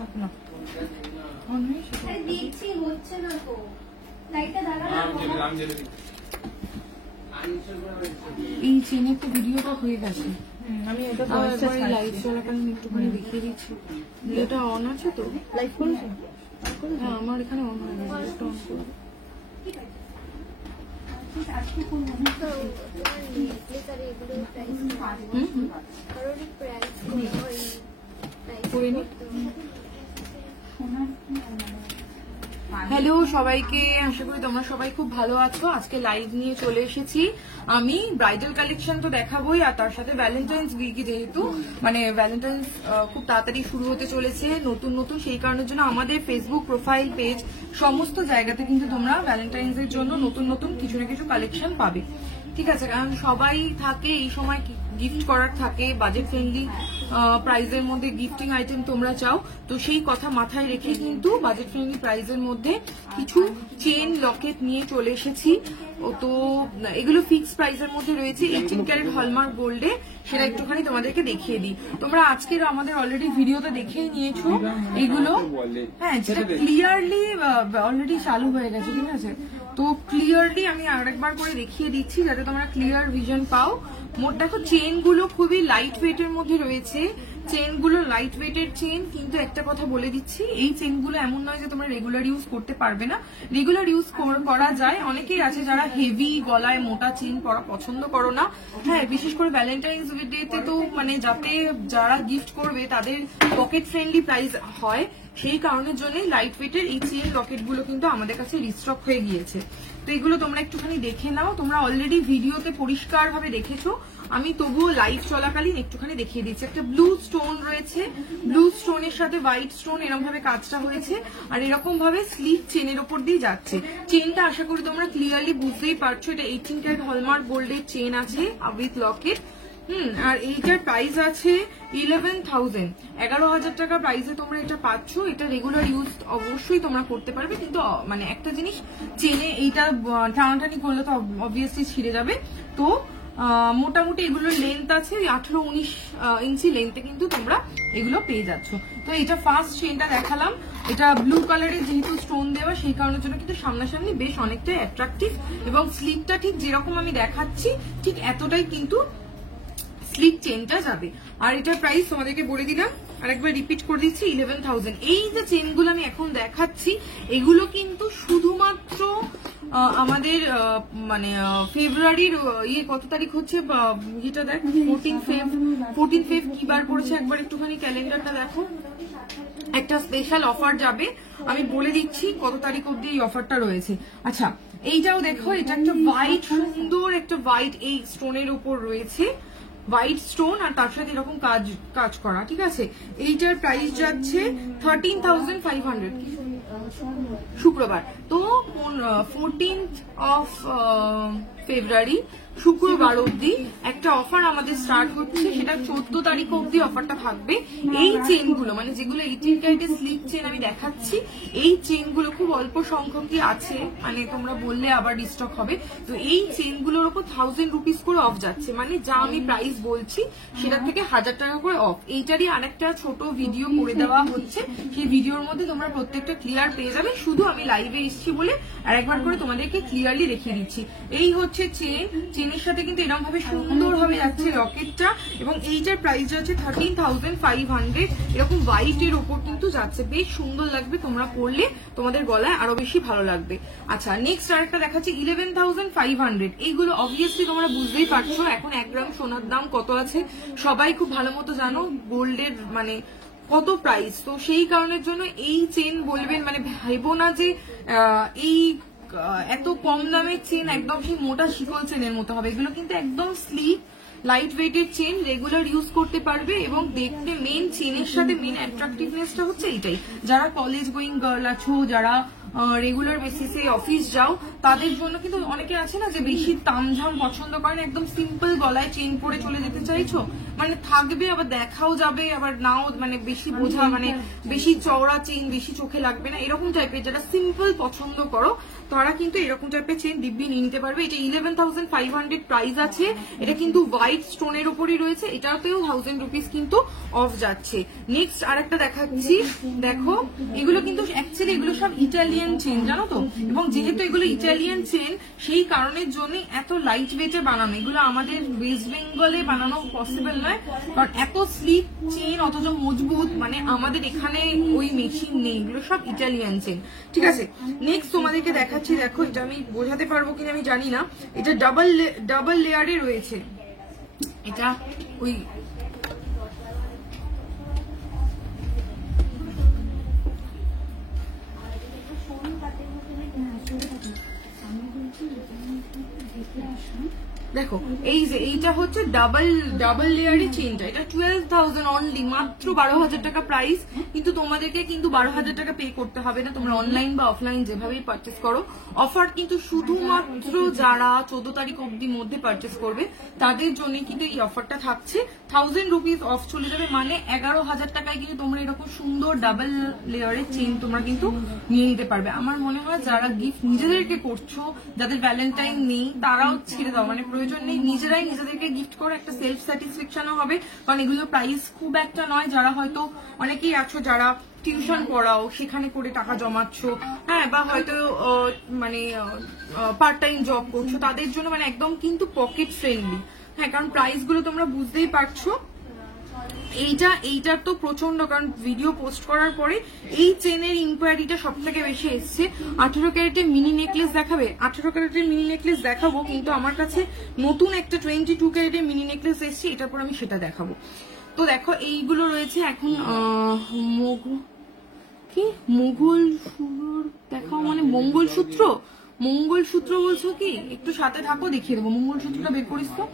থাক না হচ্ছে না তো লাইটটা এই চেনের তো ভিডিওটা হয়ে গেছে। আমি এটা লাইভ চলাকালীন একটুখানি দেখিয়ে দিচ্ছি। এটা অন আছে তো? লাইভ করেছে? হ্যাঁ আমার এখানে অন হয়ে গেছে, এটা অন করবো। হ্যালো সবাইকে, আশা করি তোমরা সবাই খুব ভালো আছো। আজকে লাইভ নিয়ে চলে এসেছি আমি। ব্রাইডাল কালেকশন তো দেখাবোই, আর তার সাথে ভ্যালেন্টাইন্স উইক, যেহেতু মানে ভ্যালেন্টাইন্স খুব তাড়াতাড়ি শুরু হতে চলেছে নতুন নতুন, সেই কারণের জন্য আমাদের ফেসবুক প্রোফাইল পেজ সমস্ত জায়গাতে কিন্তু তোমরা ভ্যালেন্টাইন্স এর জন্য নতুন নতুন কিছু না কিছু কালেকশন পাবে, ঠিক আছে? কারণ সবাই থাকে এই সময় গিফট করার থাকে, বাজেট ফ্রেন্ডলি প্রাইসের মধ্যে গিফটিং আইটেম তোমরা চাও, তো সেই কথা মাথায় রেখে কিন্তু বাজেট ফ্রেন্ডলি প্রাইসের মধ্যে কিছু চেন লকেট নিয়ে চলে এসেছি। তো এগুলো ফিক্স প্রাইসের মধ্যে রয়েছে 18 ক্যারেট হলমার্ক গোল্ডে, সেটা একটুখানি তোমাদেরকে দেখিয়ে দিই। তোমরা আজকের আমাদের অলরেডি ভিডিওতে দেখেই নিয়েছো এইগুলো, হ্যাঁ যেটা ক্লিয়ারলি অলরেডি চালু হয়ে গেছে, ঠিক আছে? তো ক্লিয়ারলি আমি আরেকবার করে দেখিয়ে দিচ্ছি যাতে তোমরা ক্লিয়ার ভিশন পাও। মোট দেখো চেন গুলো খুবই লাইট ওয়েটের মধ্যে রয়েছে, চেন গুলো লাইট ওয়েটের চেন, কিন্তু একটা কথা বলে দিচ্ছি, এই চেন গুলো এমন নয় যে তোমরা রেগুলার ইউজ করতে পারবে না, রেগুলার ইউজ করা যায়। অনেকেই আছে যারা হেভি গলায় মোটা চেন পরা পছন্দ করো না, হ্যাঁ বিশেষ করে ভ্যালেন্টাইন্স ডেতে তো মানে যাতে যারা গিফট করবে তাদের পকেট ফ্রেন্ডলি প্রাইস হয়, সেই কারণের জন্যই লাইট ওয়েটের এই চেন লকেট গুলো কিন্তু আমাদের কাছে রিস্টক হয়ে গিয়েছে। তো এগুলো তোমরা একটুখানি দেখে নাও, তোমরা অলরেডি ভিডিওতে পরিষ্কার ভাবে দেখেছো, আমি তবুও লাইভ চলাকালীন একটুখানি দেখিয়ে দিচ্ছি। একটা ব্লু স্টোন রয়েছে, ব্লু স্টোনের সাথে হোয়াইট স্টোন এরকম ভাবে কাজটা হয়েছে, আর এরকম ভাবে স্লিপ চেনের ওপর দিয়ে যাচ্ছে। চেনটা আশা করি তোমরা ক্লিয়ারলি বুঝতেই পারছো, এটা 18 ক্যারেট হলমার্ক গোল্ডের চেন আছে উইথ লকেট। আর এইটার প্রাইস আছে 11,000, 11,000 টাকা প্রাইসে তোমরা এটা পাচ্ছ। এটা রেগুলার ইউজ অবশ্যই তোমরা করতে পারবে, কিন্তু মানে একটা জিনিস, চেনে এইটা টানাটানি করলে তো অবভিয়াসলি ছিঁড়ে যাবে। তো মোটামুটি এগুলোর লেন্থ আছে 18-19 ইঞ্চি লেন্থে কিন্তু তোমরা এগুলো পেয়ে যাচ্ছ। তো এটা ফার্স্ট চেনটা দেখালাম, এটা ব্লু কালারের যেহেতু স্টোন দেওয়া সেই কারণের জন্য কিন্তু সামনাসামনি বেশ অনেকটাই অ্যাট্রাকটিভ, এবং স্লিপটা ঠিক যেরকম আমি দেখাচ্ছি ঠিক এতটাই কিন্তু স্লিপ চেনটা যাবে। আর এটার প্রাইস তোমাদেরকে বলে দিলাম, আরেকবার রিপিট করে দিচ্ছি 11,000। এই যে চেনগুলো আমি এখন দেখাচ্ছি এগুলো কিন্তু শুধুমাত্র আমাদের মানে ফেব্রুয়ারির কত তারিখ হচ্ছে, যেটা দেখ 14 ফেব কি বার পড়েছে, একবার একটুখানি ক্যালেন্ডারটা দেখো। একটা স্পেশাল অফার যাবে, আমি বলে দিচ্ছি কত তারিখ অব্দি এই অফারটা রয়েছে। আচ্ছা এইটাও দেখো, এটা একটা হোয়াইট, সুন্দর একটা হোয়াইট এই স্টোনের উপর রয়েছে, হোয়াইট স্টোন আর তার সাথে এরকম কাজ করা, ঠিক আছে? এইটার প্রাইস যাচ্ছে 13,500 শুক্রবার। তো 14th অফ ফেব্রুয়ারি শুক্রবার অব্দি একটা অফার আমাদের স্টার্ট হচ্ছে, সেটা 14 তারিখ অব্দি অফারটা থাকবে। এই চেনগুলো মানে যেগুলো 18 ক্যারেটের স্লিপ চেন আমি দেখাচ্ছি, এই চেনগুলো খুব অল্প সংখ্যকই আছে, মানে তোমরা বললে আবার রিস্টক হবে। তো এই চেনগুলোর উপর 1000 রুপিস করে অফ যাচ্ছে, মানে যা আমি প্রাইস বলছি সেটা থেকে 1000 টাকা করে অফ। এইটারই আরেকটা ছোট ভিডিও করে দেওয়া হচ্ছে, সেই ভিডিওর মধ্যে তোমরা প্রত্যেকটা ক্লিয়ার পেয়ে যাবে। শুধু আমি লাইভে এসেছি বলে আর একবার করে তোমাদেরকে ক্লিয়ারলি দেখিয়ে দিচ্ছি। এই হচ্ছে চেন, চেনের সাথে কিন্তু এরকম ভাবে সুন্দর ভাবে যাচ্ছে লকেটটা, এবং এইটার প্রাইস যাচ্ছে 13,500, এরকম হোয়াইট এর ওপর কিন্তু যাচ্ছে, বেশ সুন্দর লাগবে তোমরা পরলে, তোমাদের গলায় আরো বেশি ভালো লাগবে। আচ্ছা নেক্সট আরেকটা দেখাচ্ছি 11,500। এইগুলো অবভিয়াসলি তোমরা বুঝতেই পারছো এখন 1 গ্রাম সোনার দাম কত আছে, সবাই খুব ভালো মতো জানো গোল্ডের মানে কত প্রাইস। তো সেই কারণের জন্য এই চেন বলবেন মানে ভেবো না যে এই এত কম দামের চেন একদম সেই মোটা শিকল চেনের মতো হবে, এগুলো কিন্তু একদম স্লিপ লাইট ওয়েটের চেন, রেগুলার ইউজ করতে পারবে। এবং দেখতে মেন চেনের সাথে মেন অ্যাট্রাকটিভনেসটা হচ্ছে এইটাই, যারা কলেজ গোয়িং গার্ল আছো, যারা রেগুলার বেসিসে অফিস যাও তাদের জন্য কিন্তু অনেকে আছে না যে বেশি তামঝাম পছন্দ করেন, একদম সিম্পল গলায় চেইন পরে চলে যেতে চাইছো, মানে থাকবে আবার দেখাও যাবে আবার নাও, মানে বেশি বোঝা মানে বেশি চওড়া চেইন বেশি চোখে লাগবে না, এরকম টাইপের যারা সিম্পল পছন্দ করো তারা কিন্তু এরকম টাইপের চেইন দিব্যি নিয়ে নিতে পারবে। এটা 11,500 প্রাইস আছে। এটা কিন্তু হোয়াইট স্টোনের উপরই রয়েছে, এটাতেও 1000 রুপিস কিন্তু অফ যাচ্ছে। নেক্সট আরেকটা দেখাচ্ছি, দেখো এগুলো কিন্তু অ্যাকচুয়ালি এগুলো সব ইটালিয়ান চেন জানো তো, এবং যেহেতু এগুলো ইটালিয়ান চেন সেই কারণের জন্য এত লাইট ওয়েটে বানানো, এগুলো আমাদের ওয়েস্ট বেঙ্গলে বানানো পসিবল নয়, কারণ এত স্লিক চেন অথচ মজবুত মানে আমাদের এখানে ওই মেশিন নেই, এগুলো সব ইটালিয়ান চেন। ঠিক আছে, নেক্সট তোমাদেরকে দেখাচ্ছি, দেখো এটা আমি বোঝাতে পারবো কিনা আমি জানি না, এটা ডাবল লেয়ারে রয়েছে, এটা ওই দেখো এই যে এইটা হচ্ছে ডাবল লেয়ারের চেনটা, এটা 12,000 অনলি, মাত্র 12,000 টাকা প্রাইস। কিন্তু তোমাদেরকে কিন্তু 12,000 টাকা পে করতে হবে না, তোমরা অনলাইন বা অফলাইন যেভাবেই পারচেস করো। অফার কিন্তু শুধুমাত্র যারা 14 তারিখ অব্দি মধ্যে পারচেস করবে তাদের জন্য কিন্তু এই অফারটা থাকছে। 1000 রুপিস অফ চলে যাবে, মানে 11,000 টাকায় কিন্তু তোমরা এরকম সুন্দর ডাবল লেয়ারের চেন তোমরা কিন্তু নিয়ে নিতে পারবে। আমার মনে হয় যারা গিফট নিজেদেরকে করছো, যাদের ভ্যালেন্টাইন নেই তারাও ছেড়ে দাও, মানে প্রয়োজন নেই, নিজেরাই নিজেদেরকে গিফট করো, একটা সেলফ স্যাটিসফ্যাকশনও হবে, কারণ এগুলো প্রাইস খুব একটা নয়। যারা হয়তো অনেকেই আছো যারা টিউশন পড়াও সেখানে করে টাকা জমাচ্ছ, হ্যাঁ, বা হয়তো মানে পার্ট টাইম জব করছো, তাদের জন্য মানে একদম কিন্তু পকেট ফ্রেন্ডলি, হ্যাঁ, কারণ প্রাইস গুলো তোমরা বুঝতেই পারছো। এইটার তো প্রচন্ড, কারণ ভিডিও পোস্ট করার পরে এই চেনের ইনকোয়ারিটা সব থেকে বেশি এসছে। 18 ক্যারেটের মিনি নেকলেস দেখাবে, 18 ক্যারেটের মিনি নেকলেস দেখাবো, কিন্তু আমার কাছে নতুন একটা 22 ক্যারেটের মিনি নেকলেস এসছে, এটার পর আমি সেটা দেখাবো। তো দেখো এইগুলো রয়েছে এখন মোগল দেখাও, মানে মঙ্গলসূত্র বলছো কি, একটু সাথে থাকো দেখিয়ে দেবো, মঙ্গলসূত্রটা বের করিস তো।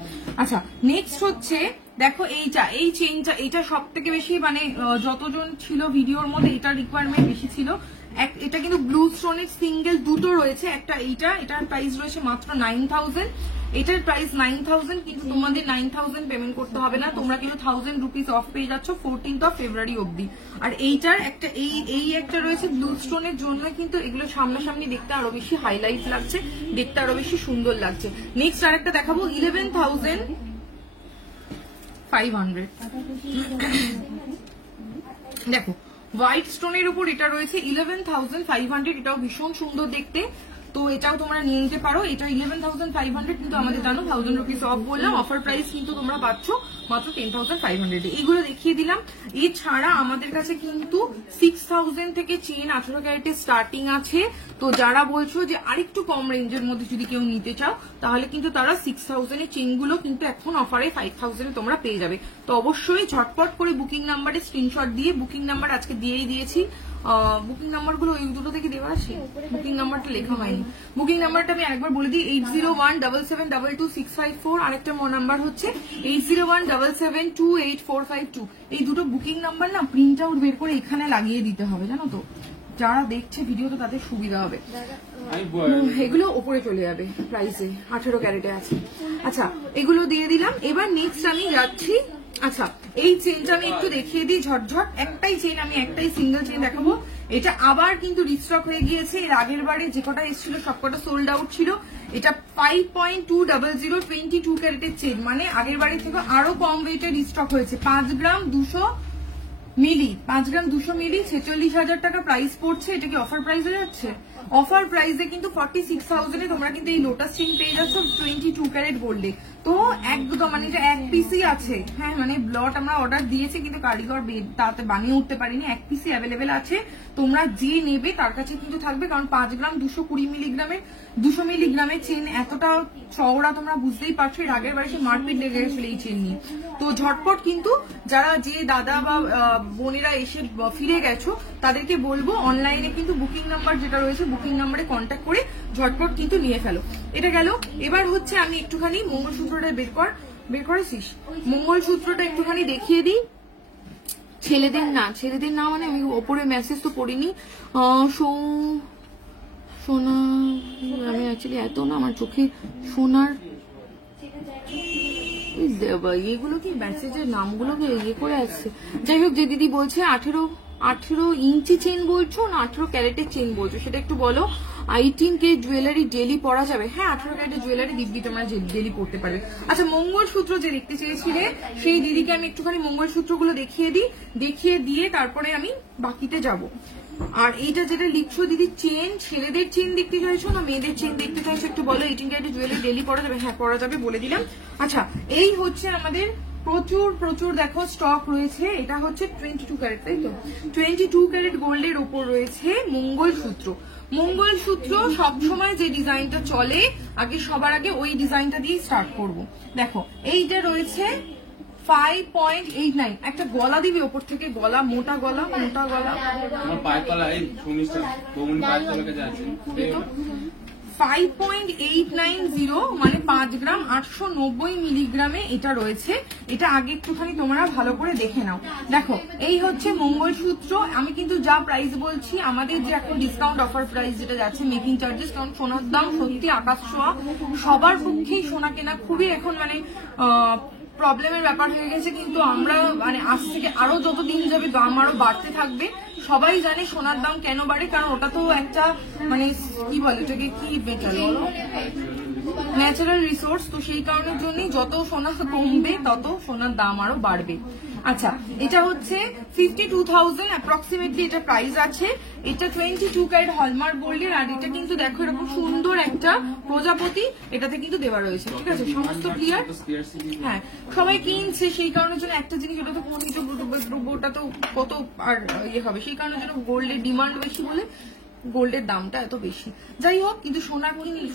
আচ্ছা, নেক্সট হচ্ছে দেখো এই চেইনটা, এটা সব থেকে বেশি মানে যতজন ছিল ভিডিওর মধ্যে এটার রিকোয়ারমেন্ট বেশি ছিল। এটা কিন্তু ব্লু স্টোনের সিঙ্গেল দুটো রয়েছে, একটা এটার প্রাইস রয়েছে মাত্র 9,000, এটার প্রাইস 9,000, কিন্তু তোমাদের 9,000 পেমেন্ট করতে হবে না, তোমরা কিন্তু 1000 রুপিস অফ পেয়ে যাচ্ছ 14th ফেব্রুয়ারি অব্দি। আর এইটার একটা একটা রয়েছে ব্লু স্টোনের জন্য, কিন্তু এগুলো সামনাসামনি দেখতে আরো বেশি হাইলাইট লাগছে, দেখতে আরো বেশি সুন্দর লাগছে। নেক্সট আরেকটা দেখাবো 11,500, দেখো হোয়াইট স্টোনের উপর এটা রয়েছে 11,500, এটাও ভীষণ সুন্দর দেখতে, তো এটাও তোমরা নিয়ে নিতে পারো। এটা 11,500, কিন্তু আমাদের জানো 1000 রুপিস অফ বললাম, অফার প্রাইস কিন্তু তোমরা পাচ্ছ মাত্র 10,500। এইগুলো দেখিয়ে দিলাম। এছাড়া আমাদের কাছে কিন্তু 6,000 থেকে চেন 18 ক্যারেটের স্টার্টিং আছে, তো যারা বলছো যে আরেকটু কম রেঞ্জের মধ্যে যদি কেউ নিতে চাও তাহলে কিন্তু তারা 6,000 এর চেন গুলো কিন্তু এখন অফারে 5,000 তোমরা পেয়ে যাবে। তো অবশ্যই ঝটপট করে বুকিং নাম্বারে স্ক্রিনশট দিয়ে, বুকিং নাম্বার আজকে দিয়েই দিয়েছি, বুকিং নাম্বার গুলো ওই দুটো থেকে দেওয়া আছে, বুকিং নাম্বারটা লেখা হয়নি। বুকিং নাম্বারটা আমি আরেকবার বলে দিই, 8017722654, আরেকটা নাম্বার হচ্ছে 8017728452। এই দুটো বুকিং নাম্বার না প্রিন্ট আউট বের করে এখানে লাগিয়ে দিতে হবে, জানো তো, যারা দেখছে ভিডিও তো তাদের সুবিধা হবে। এগুলো ওপরে চলে যাবে প্রাইসে, 18 ক্যারেটে আছে। আচ্ছা, এগুলো দিয়ে দিলাম। এবার নেক্সট আমি যাচ্ছি, আচ্ছা এই চেনটা আমি একটু দেখিয়ে দিই ঝটঝট। একটাই চেন, আমি একটাই সিঙ্গেল চেন দেখাবো। এটা আবার কিন্তু রিস্টক হয়ে গিয়েছে, এর আগের বারে যে কটা এসেছিল সবকটা সোল্ড আউট ছিল। এটা 5.200 22 ক্যারেটের চেন, মানে আগের বারে থেকে আরো কম ওয়েটে রিস্টক হয়েছে। 5 গ্রাম 200 মিলি, 5 গ্রাম 200 মিলি, 46,000 টাকা প্রাইস পড়ছে। এটা কি অফার প্রাইস হয়ে যাচ্ছে? অফার প্রাইসে কিন্তু 46,000 এ তোমরা কিন্তু এই লোটাস চেইন পেয়ে যাচ্ছ 22 ক্যারেট গোল্ডে। তো একদম মানে এটা এক পিসই আছে, হ্যাঁ, মানে ব্লট আমরা অর্ডার দিয়েছি কিন্তু কারিগর তাতে বানিয়ে উঠতে পারিনি, এক পিসই অ্যাভেলেবেল আছে। তোমরা যে নেবে তার কাছে কিন্তু থাকবে, কারণ 5 গ্রাম 220 মিলিগ্রামের চেন এতটা চওড়া তোমরা বুঝতেই পারছো। এর আগের বারে সে মারপিট লেগে গেছিল এই চেন নিয়ে। তো ঝটপট কিন্তু যারা যে দাদা বা বোনেরা এসে ফিরে গেছো তাদেরকে বলবো অনলাইনে কিন্তু বুকিং নাম্বার যেটা রয়েছে বুকিং নাম্বারে কন্ট্যাক্ট করে ঝটপট কিন্তু নিয়ে ফেলো। এটা গেল। এবার হচ্ছে আমি একটুখানি মঙ্গলসূত্রটা বের করেছিস, মঙ্গলসূত্রটা একটুখানি দেখিয়ে দিই। ছেলেদের না মানে আমি ওপরে মেসেজ তো পড়িনি। সোনা, আমি অ্যাকচুয়ালি এত না আমার চোখে সোনার এগুলো কি মেসেজের নামগুলোকে ইয়ে করে আসছে। যাই হোক, যে দিদি বলছে 18 ইঞ্চি চেন বলছো না 18 ক্যারেটের চেন বলছো, সেটা একটু বলো। 18K জুয়েলারি ডেলি পরা যাবে? হ্যাঁ, 18 ক্যারেটের জুয়েলারি দিব্যি তোমরা ডেলি পড়তে পারবে। আচ্ছা, মঙ্গলসূত্র যে দেখতে চেয়েছিলে সেই দিদিকে আমি একটুখানি মঙ্গলসূত্রগুলো দেখিয়ে দিই, দেখিয়ে দিয়ে তারপরে আমি বাকিতে যাব। আর এইটা যেটা লিখছো দিদি, চেন, ছেলেদের চেন দেখতে চাইছো না মেয়েদের চেন দেখতে চাইছো একটু বলো। 18 ক্যারেটের জুয়েলারি ডেলি পরা যাবে? হ্যাঁ, পরা যাবে, বলে দিলাম। আচ্ছা, এই হচ্ছে আমাদের প্রচুর দেখো স্টক রয়েছে। এটা হচ্ছে 22 ক্যারেট, তাই তো? 22 ক্যারেট গোল্ডের ওপর রয়েছে মঙ্গলসূত্র। মঙ্গলসূত্র সবসময় যে ডিজাইনটা চলে, সবার আগে ওই ডিজাইনটা দিয়ে স্টার্ট করব। দেখো, এইটা রয়েছে 5.89। একটা গলা দিবি ওপর থেকে, গলা মোটা গলা। 5.890 মানে 5 গ্রাম 890 মিলিগ্রামে এটা রয়েছে। এটা আগে একটুখানি তোমরা ভালো করে দেখে নাও। দেখো, এই হচ্ছে মঙ্গলসূত্র। আমি কিন্তু যা প্রাইস বলছি, আমাদের যে এখন ডিসকাউন্ট অফার প্রাইস যেটা যাচ্ছে, মেকিং চার্জেস, কারণ সোনার দাম সত্যি আকাশ ছোঁয়া। সবার পক্ষেই সোনা কেনা খুবই এখন মানে প্রবলেমের ব্যাপার হয়ে গেছে, কিন্তু আমরা মানে আজ থেকে আরো যত দিন যাবে দাম আরো বাড়তে থাকবে। সবাই জানে সোনার দাম কেন বাড়ে, কারণ ওটা তো একটা মানে কি বলে ওটাকে, কি বেটার বলো, ন্যাচারাল রিসোর্স। তো সেই কারণের জন্যই যত সোনা কমবে তত সোনার দাম আরো বাড়বে। আচ্ছা, এটা হচ্ছে 52,000 অ্যাপ্রক্সিমেটলি এটা প্রাইস আছে। এটা 22 ক্যারেট হলমার্ক গোল্ডের। আর এটা কিন্তু দেখো এরকম সুন্দর একটা প্রজাপতি এটাতে কিন্তু দেওয়া রয়েছে, ঠিক আছে? সমস্ত ক্লিয়ার? হ্যাঁ, সবাই কিনছে, সেই কারণের জন্য একটা জিনিস, ওটা তো খনিজ দ্রব্যটা তো কত আর ইয়ে হবে, সেই কারণের জন্য গোল্ডের ডিমান্ড বেশি বলে গোল্ডের দামটা এত বেশি। যাই হোক, কিন্তু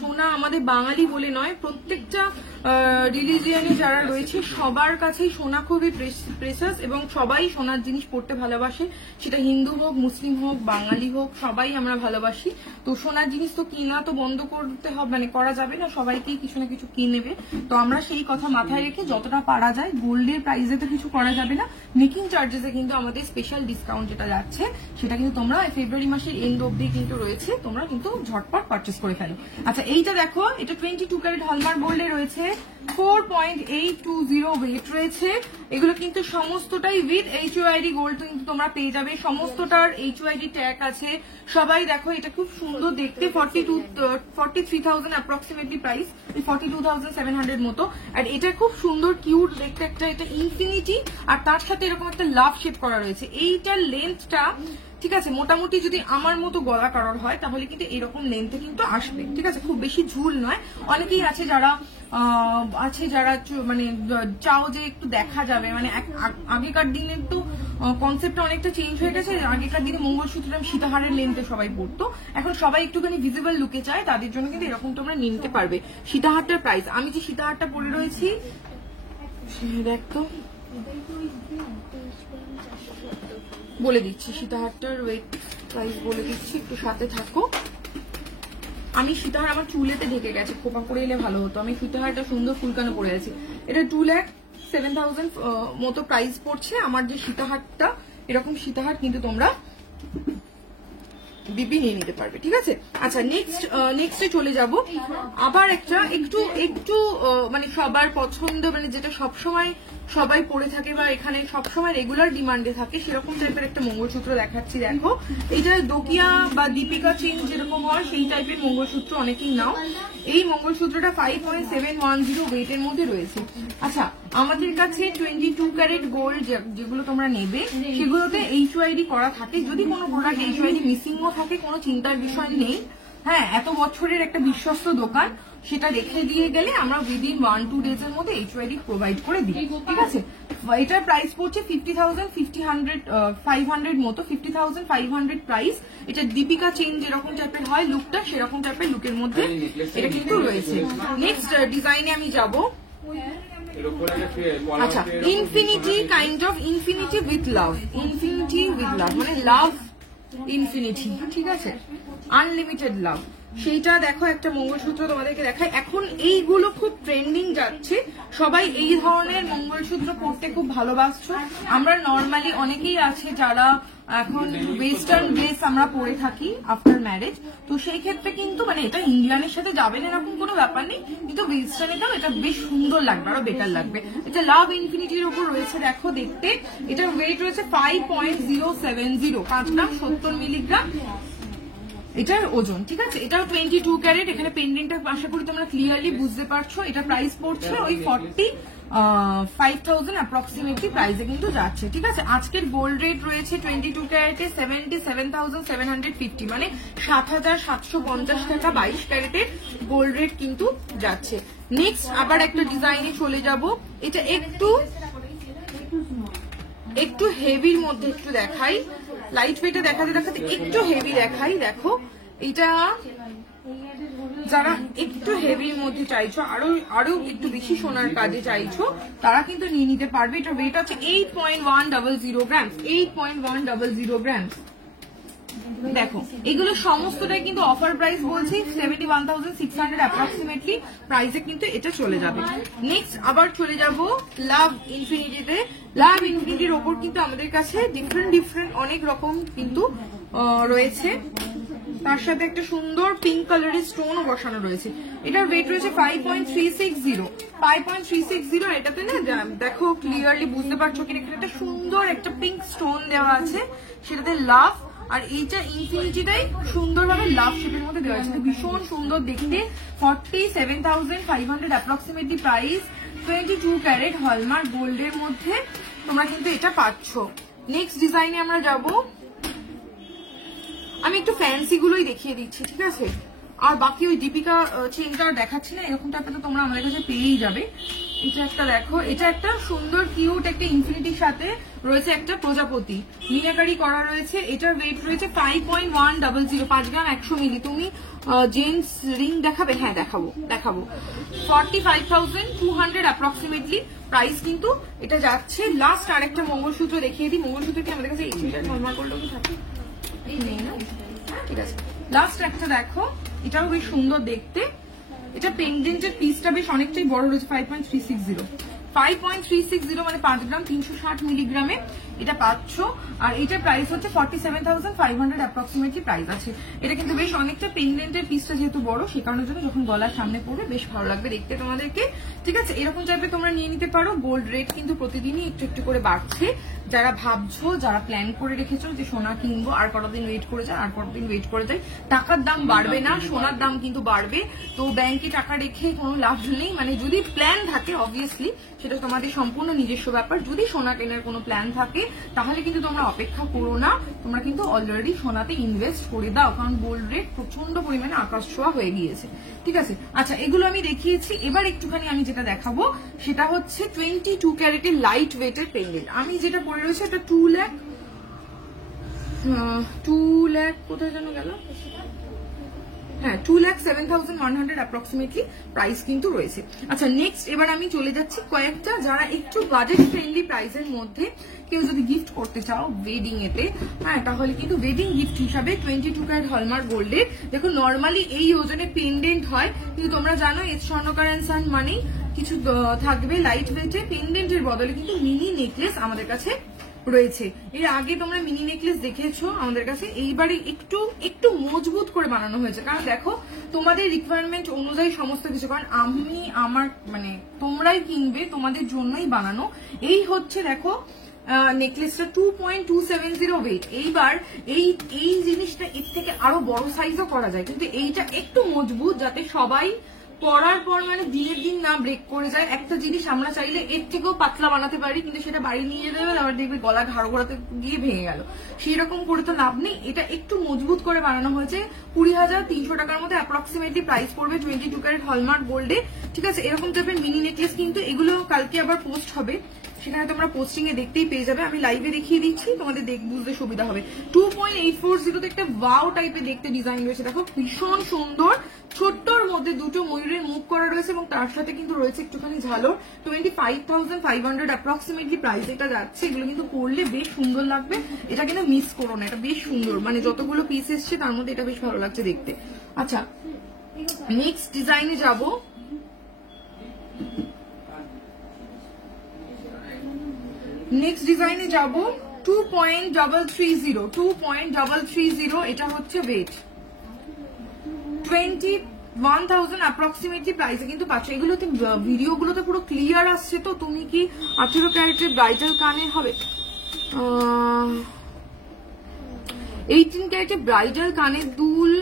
সোনা আমাদের বাঙালি বলে নয়, প্রত্যেকটা রিলিজিয়নে যারা রয়েছে সবার কাছেই সোনা খুবই প্রেসাস, এবং সবাই সোনার জিনিস পড়তে ভালোবাসে। সেটা হিন্দু হোক, মুসলিম হোক, বাঙালি হোক, সবাই আমরা ভালোবাসি। তো সোনার জিনিস তো কিনা তো বন্ধ করতে হবে, মানে করা যাবে না, সবাইকেই কিছু না কিছু কিনবে। তো আমরা সেই কথা মাথায় রেখে যতটা পারা যায়, গোল্ডের প্রাইসে তো কিছু করা যাবে না, মেকিং চার্জেসে কিন্তু আমাদের স্পেশাল ডিসকাউন্ট যেটা যাচ্ছে সেটা কিন্তু তোমরা ফেব্রুয়ারি মাসের এন্ড অব্দি কিন্তু রয়েছে, তোমরা কিন্তু ঝটপট পারচেস করে ফেলো। আচ্ছা, এইটা দেখো, এটা 22 ক্যারেট হলমার্ক গোল্ডে রয়েছে, 4.820 ওয়েট রয়েছে। এগুলো কিন্তু সমস্তটাই উইথ HUID গোল্ড কিন্তু তোমরা পেয়ে যাবে, সমস্তটার HUID ট্যাগ আছে। সবাই দেখো, এটা খুব সুন্দর দেখতে, 43,000 অ্যাপ্রক্সিমেটলি প্রাইস, 42,700 মতো। আর এটা খুব সুন্দর কিউট দেখতে একটা, এটা ইনফিনিটি, আর তার সাথে এরকম একটা লাভ শেপ করা রয়েছে। এইটার লেন্থটা ঠিক আছে, মোটামুটি যদি আমার মতো গলা কারোর হয় তাহলে কিন্তু এরকম লেন্থে কিন্তু আসবে, ঠিক আছে? খুব বেশি ঝুল নয়। অনেকেই আছে যারা মানে চাও যে একটু দেখা যাবে, মানে আগেকার দিনে তো কনসেপ্টটা অনেকটা চেঞ্জ হয়ে গেছে। আগেকার দিনে মঙ্গলসূত্র সীতাহারের লেন্থে সবাই পড়তো, এখন সবাই একটুখানি ভিজিবল লুকে চায়, তাদের জন্য কিন্তু এরকম তোমরা নিতে পারবে। সীতাহারটার প্রাইস, আমি যে সীতাহারটা পরে রয়েছি দেখ তো, বলে দিচ্ছি সীতাহারটার ওয়েট প্রাইস বলে দিচ্ছি, একটু সাথে থাকো। আমি সীতাহার আমার চুলেতে ঢেকে গেছে, খোপা করে এলে ভালো হতো। আমি সীতাহারটা সুন্দর ফুলকানো পরে আছি। এটা 2,07,000 মতো প্রাইস পড়ছে আমার যে সীতাহারটা। এরকম সীতাহার কিন্তু তোমরা দিব্যি নিয়ে নিতে পারবে, ঠিক আছে? আচ্ছা, নেক্সটে চলে যাব। আবার একটা একটু মানে সবার পছন্দ, মানে যেটা সবসময় সবাই পরে থাকে বা এখানে সবসময় রেগুলার ডিমান্ডে থাকে, সেরকম টাইপের একটা মঙ্গলসূত্র দেখাচ্ছি। দেখো, এটা দোকিয়া বা দীপিকা চেন যেরকম হয় সেই টাইপের মঙ্গলসূত্র অনেকেই নাও। এই মঙ্গলসূত্রটা 5.710 ওয়েটের মধ্যে রয়েছে। আচ্ছা, আমাদের কাছে 22 ক্যারেট গোল্ড যেগুলো তোমরা নেবে সেগুলোতে HUID করা থাকে। যদি কোনো প্রোডাক্ট HUID মিসিংও থাকে, কোনো চিন্তার বিষয় নেই। হ্যাঁ, এত বছরের একটা বিশ্বস্ত দোকান, সেটা রেখে দিয়ে গেলে আমরা উইদিন 1-2 ডেজ এর মধ্যে HUID প্রোভাইড করে দিই, ঠিক আছে? এটার প্রাইস পড়ছে 50,500 মতো, 50,500 প্রাইস। এটা দীপিকা চেন যেরকম টাইপের হয় লুকটা, সেরকম টাইপের লুকের মধ্যে এটা কিন্তু রয়েছে। নেক্সট ডিজাইনে আমি যাব। আচ্ছা, infinity kind of infinity with love, infinity with love মানে লাভ ইনফিনিটি, ঠিক আছে? আনলিমিটেড লাভ। সেইটা দেখো একটা মঙ্গলসূত্র তোমাদেরকে দেখায়। এখন এইগুলো খুব ট্রেন্ডিং যাচ্ছে, সবাই এই ধরনের মঙ্গলসূত্র পরতে খুব ভালোবাসছো। আমরা নর্মালি অনেকেই আছে যারা এখন ওয়েস্টার্ন ড্রেস আমরা পরে থাকি আফটার ম্যারেজ, তো সেই ক্ষেত্রে কিন্তু মানে এটা ইন্ডিয়ানের সাথে যাবে না এরকম কোনো ব্যাপার নেই, কিন্তু ওয়েস্টার্নেটাও এটা বেশ সুন্দর লাগবে, আরো বেটার লাগবে। এটা লাভ ইনফিনিটির উপর রয়েছে দেখো দেখতে। এটার ওয়েট রয়েছে 5.070, 5 গ্রাম 70 মিলিগ্রাম এটার ওজন, ঠিক আছে। এটাও 22 ক্যারেট। এখানে পেন্ডেন্টটা আশা করি তোমরা ক্লিয়ারলি বুঝতে পারছো। এটা প্রাইস পড়ছে ওই 45,000 অ্যাপ্রক্সিমেটলি প্রাইসে কিন্তু যাচ্ছে, ঠিক আছে। আজকের গোল্ড রেট রয়েছে 22 ক্যারেটে 77,750, মানে 7,750 টাকা 22 ক্যারেটের গোল্ড রেট কিন্তু যাচ্ছে। নেক্সট আবার একটা ডিজাইনে চলে যাব। এটা একটু হেভির মধ্যে একটু দেখাই, লাইট ওয়েটে দেখাতে দেখাতে একটু হেভি দেখাই। দেখো এটা যারা একটু হেভির মধ্যে চাইছো, আরো একটু বেশি সোনার কাজে চাইছো, তারা কিন্তু নিয়ে নিতে পারবে। এটা ওয়েট আছে 8.100 গ্রাম, 8.100 গ্রাম। দেখো এগুলো সমস্তটাই কিন্তু অফার প্রাইস বলছি 71,600 অ্যাপ্রক্সিমেটলি প্রাইসে কিন্তু এটা চলে যাবে। নেক্সট আবার চলে যাব লাভ ইনফিনিটিতে। লাভ ইনফিনিটির ওপর কিন্তু আমাদের কাছে ডিফারেন্ট অনেক রকম কিন্তু রয়েছে, তার সাথে একটা সুন্দর পিঙ্ক কালারের স্টোনও বসানো রয়েছে। এটার ওয়েট রয়েছে 5.360, আর এটাতে না দেখো ক্লিয়ারলি বুঝতে পারছো কিনা, এখানে একটা সুন্দর একটা পিঙ্ক স্টোন দেওয়া আছে, সেটাতে লাভ, আর এইটা ইনফিনিটিটাই সুন্দরভাবে লাভ শেপের মধ্যে দেওয়া আছে, ভীষণ সুন্দর দেখতে। 47,500 অ্যাপ্রক্সিমেটলি প্রাইস, 22 ক্যারেট হলমার্ক গোল্ডের মধ্যে তোমরা কিন্তু এটা পাচ্ছ। নেক্সট ডিজাইনে আমরা যাব। আমি একটু ফ্যান্সি গুলোই দেখিয়ে দিচ্ছি, ঠিক আছে, আর বাকি ওই দীপিকা চেনটা দেখাচ্ছি না, এরকম টাইপের তো তোমরা আমাদের কাছে পেয়েই যাবে। এটা একটা দেখো, এটা একটা সুন্দর কিউট একটা ইনফিনিটির সাথে রয়েছে একটা প্রজাপতি, মিনাকারি করা রয়েছে। এটার ওয়েট রয়েছে 5.100, 5 গ্রাম 100 মিলি। তুমি জেন্টস রিং দেখাবে? হ্যাঁ দেখাবো। 45,200 অ্যাপ্রক্সিমেটলি প্রাইস কিন্তু এটা যাচ্ছে। লাস্ট আরেকটা মঙ্গলসূত্র দেখিয়ে দিই। মঙ্গলসূত্র কি আমাদের কাছে 8 নর্মাল করলেও কি থাকে? নেই না, ঠিক আছে। লাস্ট একটা দেখো, এটাও বেশ সুন্দর দেখতে। এটা পেন্ডেন্টের পিসটা বেশ অনেকটাই বড় রয়েছে, 5.360 মানে 5 গ্রাম 360 মিলিগ্রামে এটা পাচ্ছ। আর এটার প্রাইস হচ্ছে 47,500 অ্যাপ্রক্সিমেটলি প্রাইস আছে। এটা কিন্তু বেশ অনেকটা পেন্ডেন্টের পিসটা যেহেতু বড়, সে কারণের জন্য যখন গলার সামনে পড়বে বেশ ভালো লাগবে দেখতে তোমাদেরকে, ঠিক আছে। এরকম টাইপের তোমরা নিয়ে নিতে পারো। গোল্ড রেট কিন্তু প্রতিদিনই একটু একটু করে বাড়ছে। যারা ভাবছো, যারা প্ল্যান করে রেখেছো যে সোনা কিনবো, আর কতদিন ওয়েট করে যায়, টাকার দাম বাড়বে না, সোনার দাম কিন্তু বাড়বে। তো ব্যাংকে টাকা রেখে কোনো লাভ নেই, মানে যদি প্ল্যান থাকে অবভিয়াসলি সেটা তোমাদের সম্পূর্ণ নিজস্ব ব্যাপার। যদি সোনা কেনার কোনো প্ল্যান থাকে তাহলে কিন্তু তোমরা অপেক্ষা করো না, তোমরা কিন্তু অলরেডি সোনাতে ইনভেস্ট করে দাও, কারণ গোল্ড রেট প্রচন্ড পরিমাণে আকাশ ছোঁয়া হয়ে গিয়েছে, ঠিক আছে। আচ্ছা, এগুলো আমি দেখিয়েছি। এবার একটুখানি আমি যেটা দেখাবো সেটা হচ্ছে 22 ক্যারেটের লাইট ওয়েটের পেন্ডেন্ট। আমি যেটা পরে রয়েছে এটা 2 লাখ কোথায় যেন গেল, হ্যাঁ 2,07,100 অ্যাপ্রক্সিমেটলি প্রাইস কিন্তু রয়েছে। আচ্ছা নেক্সট এবার আমি চলে যাচ্ছি কয়েকটা যারা একটু বাজেট ফ্রেন্ডলি প্রাইসের মধ্যে কেউ যদি গিফট করতে চাও ওয়েডিং এতে, হ্যাঁ তাহলে কিন্তু ওয়েডিং গিফট হিসাবে 22 ক্যারেট হলমার্ক গোল্ডের দেখো নর্মালি এই ওজনে পেন্ডেন্ট হয়, কিন্তু তোমরা জানো এস স্বর্ণকার এন্ড সান মানেই কিছু থাকবে লাইট ওয়েটে। পেন্ডেন্টের বদলে কিন্তু মিনি নেকলেস আমাদের কাছে রয়েছে। এর আগে তোমরা মিনি নেকলেস দেখেছো আমাদের কাছে, এইবারে একটু মজবুত করে বানানো হয়েছে, কারণ দেখো তোমাদের রিকোয়ারমেন্ট অনুযায়ী সমস্ত কিছু, কারণ আমি আমার মানে তোমরাই কিনবে, তোমাদের জন্যই বানানো। এই হচ্ছে দেখো নেকলেসটা 2.270 ওয়েট। এইবার এই জিনিসটা এর থেকে আরো বড় সাইজও করা যায়, কিন্তু এইটা একটু মজবুত যাতে সবাই পরার পর মানে দিনের দিন না ব্রেক করে যায়। একটা জিনিস আমরা চাইলে এর থেকেও পাতলা বানাতে পারি, কিন্তু সেটা বাড়ি নিয়ে যেতে হবে, আবার দেখবে গলা ঘাড় ঘোরাতে গিয়ে ভেঙে গেল, সেই রকম করে তো লাভ নেই। এটা একটু মজবুত করে বানানো হয়েছে। 20,300 টাকার মধ্যে অ্যাপ্রক্সিমেটলি প্রাইস পড়বে 22 ক্যারেট হলমার্ক গোল্ডে, ঠিক আছে। এরকম টাইপের মিনি নেকলেস কিন্তু এগুলো কালকে আবার পোস্ট হবে সেখানে তোমরা পোস্টিং এ দেখতেই পেয়ে যাবে। আমি লাইভে দেখিয়ে দিচ্ছি, তোমাদের বুঝতে সুবিধা হবে। 2.840 তে একটা ওয়াও টাইপের দেখতে ডিজাইন রয়েছে, দেখো ভীষণ সুন্দর। ছোট্টর মধ্যে দুটো ময়ূরের মুখ করা রয়েছে এবং তার সাথে কিন্তু রয়েছে একটুখানি ঝালর। 25,500 অ্যাপ্রক্সিমেটলি প্রাইস এটা যাচ্ছে। এগুলো কিন্তু পরলে বেশ সুন্দর লাগবে, এটা কিন্তু মিস করো না, এটা বেশ সুন্দর, মানে যতগুলো পিস এসছে তার মধ্যে এটা বেশ ভালো লাগছে দেখতে। আচ্ছা, নেক্সট ডিজাইনে যাব। নেক্সট ডিজাইনে যাব 2.330 এটা হচ্ছে ওয়েট 21,000 অ্যাপ্রক্সিমেটলি প্রাইসে কিন্তু পাচ্ছ। এগুলোতে ভিডিওগুলোতে পুরো ক্লিয়ার আসছে। তো তুমি কি 18 ক্যারেটের ব্রাইডাল কানের হবে, 18 ক্যারেটের ব্রাইডাল কানের দুল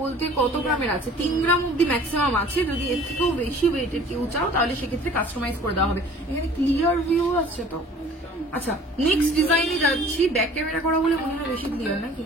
বলতে কত গ্রামের আছে? 3 গ্রাম অব্দি ম্যাক্সিমাম আছে। যদি এর থেকেও বেশি ওয়েটের কেউ চাও তাহলে সেক্ষেত্রে কাস্টমাইজ করে দেওয়া হবে। এখানে ক্লিয়ার ভিউ আছে তো। আচ্ছা, নেক্সট ডিজাইনে যাচ্ছি। ব্যাক ক্যামেরা করা বলে মনে হয় বেশি ক্লিয়ার নাকি?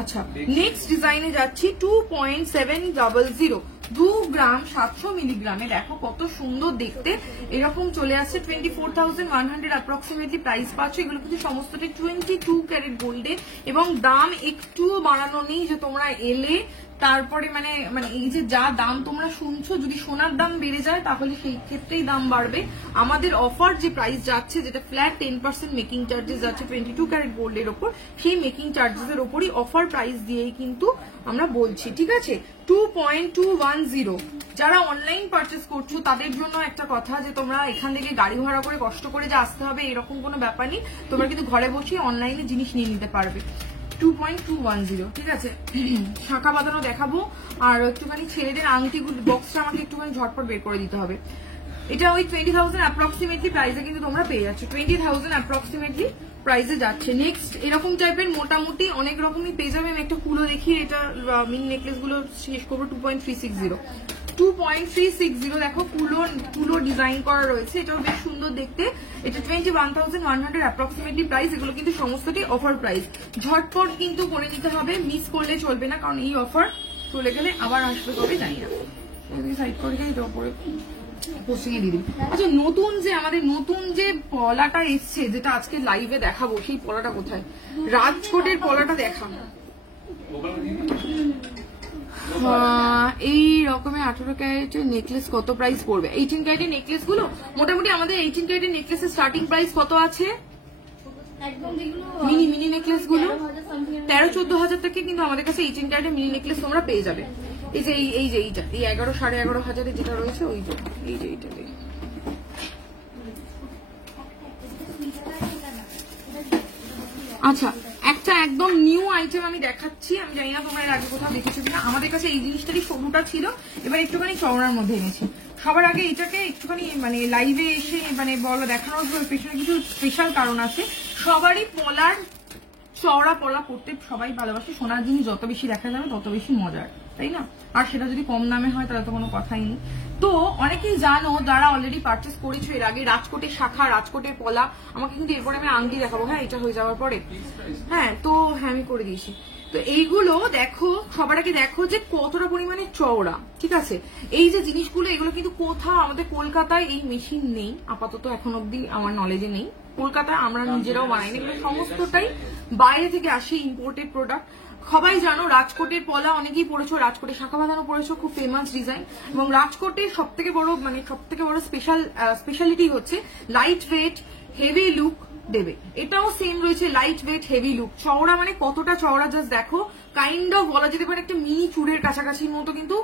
আচ্ছা, নেক্সট ডিজাইনে যাচ্ছি 2.700 2 গ্রাম 700 মিলিগ্রামে। দেখো কত সুন্দর দেখতে, এরকম চলে আসছে। 24,100 অ্যাপ্রক্সিমেটলি প্রাইস পাচ্ছ। এগুলো কিন্তু সমস্তটাই 22 ক্যারেট গোল্ডে এবং দাম একটুও বাড়ানো নেই যে তোমরা এলে তারপরে মানে এই যে যা দাম তোমরা শুনছো, যদি সোনার দাম বেড়ে যায় তাহলে সেই ক্ষেত্রেই দাম বাড়বে। আমাদের অফার যে প্রাইস যাচ্ছে, যেটা ফ্ল্যাট 10% মেকিং চার্জেস যাচ্ছে 22 ক্যারেট গোল্ডের ওপর, সেই মেকিং চার্জেস এর ওপরই অফার প্রাইস দিয়েই কিন্তু আমরা বলছি, ঠিক আছে? 2.210। যারা অনলাইন পারচেস করছো তাদের জন্য একটা কথা, যে তোমরা এখান থেকে গাড়ি ভাড়া করে কষ্ট করে যে আসতে হবে এরকম কোনো ব্যাপার নেই। তোমরা কিন্তু ঘরে বসে অনলাইনে জিনিস নিয়ে নিতে পারবে। 2.210, ঠিক আছে? শাঁখা বাঁধানো দেখাবো, আর একটুখানি ছেলেদের আংটিগুলো বক্সটা আমাকে একটুখানি ঝটপট বের করে দিতে হবে। এটা ওই 20,000 অ্যাপ্রক্সিমেটলি প্রাইসে কিন্তু তোমরা পেয়ে যাচ্ছ। 20,000 অ্যাপ্রক্সিমেটলি প্রাইসে যাচ্ছে। নেক্সট এরকম টাইপের মোটামুটি অনেক রকমই পেয়ে যাবে। আমি একটা কুলো দেখিয়ে এটা মিনি নেকলেস গুলো শেষ করবো। 2.360 দেখো কুলো ডিজাইন করা রয়েছে, এটাও বেশ সুন্দর দেখতে। এটা 21,100 অ্যাপ্রক্সিমেটলি প্রাইস। এগুলো কিন্তু সমস্তটাই অফার প্রাইস। ঝটপট কিন্তু করে নিতে হবে, মিস করলে চলবে না, কারণ এই অফার চলে গেলে আবার আসবে কবে জানি না। সাইড করে এটা উপরে পোস্টিং এ দিয়ে দিন। আচ্ছা, আমাদের নতুন যে পলাটা এসছে, যেটা আজকে লাইভে দেখাবো, সেই পলাটা কোথায়? রাজকোটের পলাটা দেখাবো। এই রকমের 18 ক্যারেটের নেকলেস কত প্রাইস পড়বে? 18 ক্যারেটের নেকলেস গুলো মোটামুটি আমাদের 18 ক্যারেটের নেকলেসের স্টার্টিং প্রাইস কত আছে? মিনি নেকলেস গুলো 13-14 হাজার থেকে কিন্তু আমাদের কাছে 18 ক্যারেটের মিনি নেকলেস তোমরা পেয়ে যাবে। এই যে এইটা এই 11-11.5 যেটা রয়েছে, ওই যে এইটা। আচ্ছা, একটা একদম নিউ আইটেম আমি দেখাচ্ছি। আমি জানি না তোমরা এর আগে কোথাও দেখেছো কিনা। আমাদের কাছে এই জিনিসটারই সরুটা ছিল, এবার একটুখানি চওড়ার মধ্যে এনেছি। সবার আগে এটাকে একটুখানি মানে লাইভে এসে মানে বলো দেখানোর পেছনে কিছু স্পেশাল কারণ আছে। সবারই পলার চওড়া পলা পড়তে সবাই ভালোবাসে। সোনার জিনিস যত বেশি দেখা যাবে তত বেশি মজার, তাই না? আর সেটা যদি কম দামে হয় তাহলে তো কোনো কথাই নেই। তো অনেকেই জানো যারা অলরেডি পারচেস করেছো এর আগে, রাজকোটের শাখা, রাজকোটের পলা। আমাকে কিন্তু এরপরে আমি আংটি দেখাবো, হ্যাঁ, এটা হয়ে যাওয়ার পরে। হ্যাঁ, তো হ্যাঁ আমি করে দিয়েছি। তো এইগুলো দেখো, সবার আগে দেখো যে কতটা পরিমাণে চওড়া, ঠিক আছে? এই যে জিনিসগুলো, এগুলো কিন্তু কোথাও আমাদের কলকাতায় এই মেশিন নেই আপাতত, এখন অব্দি আমার নলেজে নেই। কলকাতায় আমরা নিজেরাও বানাই না, এগুলো সমস্তটাই বাইরে থেকে আসে, ইম্পোর্টেড প্রোডাক্ট। সবাই জানো রাজকোটের পলা অনেকেই পড়েছো, রাজকোটের শাখা বাঁধানো পড়েছো, খুব ফেমাস ডিজাইন। এবং রাজকোটের সব থেকে বড় স্পেশালিটি হচ্ছে লাইট ওয়েট হেভি লুক দেবে। এটাও সেম রয়েছে, লাইট ওয়েট হেভি লুক। চওড়া মানে কতটা চওড়া জাস্ট দেখো, কাইন্ড অফ বলা যেতে পারে একটা মিনি চুড়ের কাছাকাছির মতো কিন্তু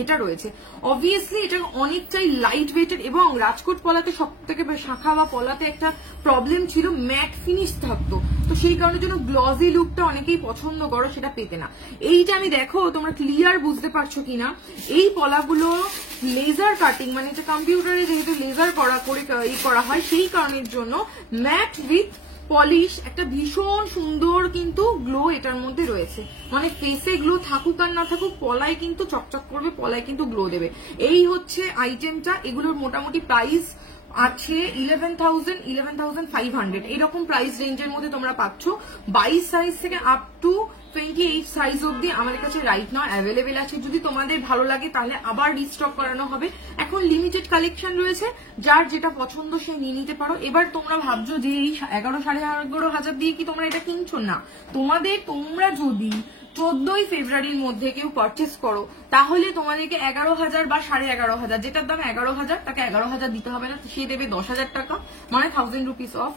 এটা রয়েছে। অবভিয়াসলি এটা অনেকটাই লাইট ওয়েটেড। এবং রাজকোট পলাতে সব থেকে শাখা বা পলাতে একটা প্রবলেম ছিল, ম্যাট ফিনিশ থাকতো, তো সেই কারণের জন্য গ্লজি লুকটা অনেকেই পছন্দ করো, সেটা পেতে না। এইটা আমি দেখো তোমরা ক্লিয়ার বুঝতে পারছো কিনা। এই পলাগুলো লেজার কাটিং, মানে এটা কম্পিউটারে যেহেতু লেজার করা হয়, সেই কারণের জন্য ম্যাট উইথ পলিশ একটা ভীষণ সুন্দর কিন্তু গ্লো এটার মধ্যে রয়েছে। মানে ফেসে গ্লো থাকুক আর না থাকুক, পলায় কিন্তু চকচক করবে, পলায় কিন্তু গ্লো দেবে। এই হচ্ছে আইটেমটা। এগুলোর মোটামুটি প্রাইস আছে 11,500 এরকম প্রাইস রেঞ্জের মধ্যে তোমরা পাচ্ছ। 22 সাইজ থেকে আপ টু 28 সাইজ অবধি আমাদের কাছে রাইট নাও অ্যাভেলেবেল আছে। যদি তোমাদের ভালো লাগে তাহলে আবার রিস্টক করানো হবে। এখন লিমিটেড কালেকশন রয়েছে, যার যেটা পছন্দ সে নিয়ে নিতে পারো। এবার তোমরা ভাবছো যে এই 11,500 দিয়ে কি তোমরা এটা কিনছো? না, তোমরা যদি 14ই ফেব্রুয়ারির মধ্যে কেউ পারচেস করো তাহলে তোমাদেরকে 11,000 বা 11,500, যেটার দাম 11,000 তাকে 11,000 দিতে হবে না, সে দেবে 10,000 টাকা, মানে 1000 রুপিস অফ।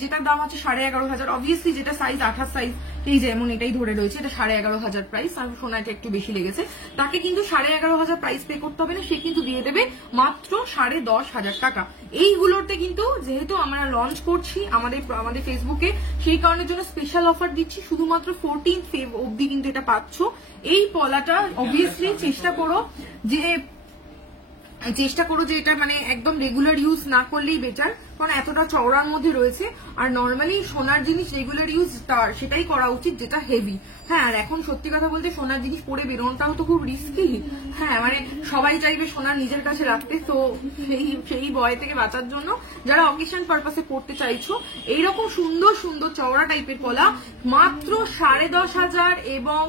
যেটার দাম আছে 11,500, অবভিয়াসলি যেটা সাইজ 28 সাইজ, এই যেমন এটাই ধরে রয়েছে, এটা 11,500 প্রাইস, আর সোনাটা একটু বেশি লেগেছে, তাকে কিন্তু 11,500 প্রাইস পে করতে হবে না, সে কিন্তু দিয়ে দেবে মাত্র 10,500 টাকা। এইগুলোতে কিন্তু যেহেতু আমরা লঞ্চ করছি আমাদের ফেসবুকে, সেই কারণের জন্য স্পেশাল অফার দিচ্ছি। শুধুমাত্র 14 ফেব অব্দি কিন্তু এটা পাচ্ছ। এই পলাটা অবভিয়াসলি চেষ্টা করো যে এটা মানে একদম রেগুলার ইউজ না করলেই বেটার, কারণ এতটা চওড়ার মধ্যে রয়েছে। আর নর্মালি সোনার জিনিস রেগুলার ইউজ সেটাই করা উচিত যেটা হেভি। হ্যাঁ, আর এখন সত্যি কথা বলতে সোনার জিনিস পরে বেরোনোটাও তো খুব রিস্কি। হ্যাঁ, মানে সবাই চাইবে সোনার নিজের কাছে রাখতে, তো সেই ভয় থেকে বাঁচার জন্য যারা অকেশন পারপাসে পড়তে চাইছো, এইরকম সুন্দর সুন্দর চওড়া টাইপের পলা মাত্র 10,500 এবং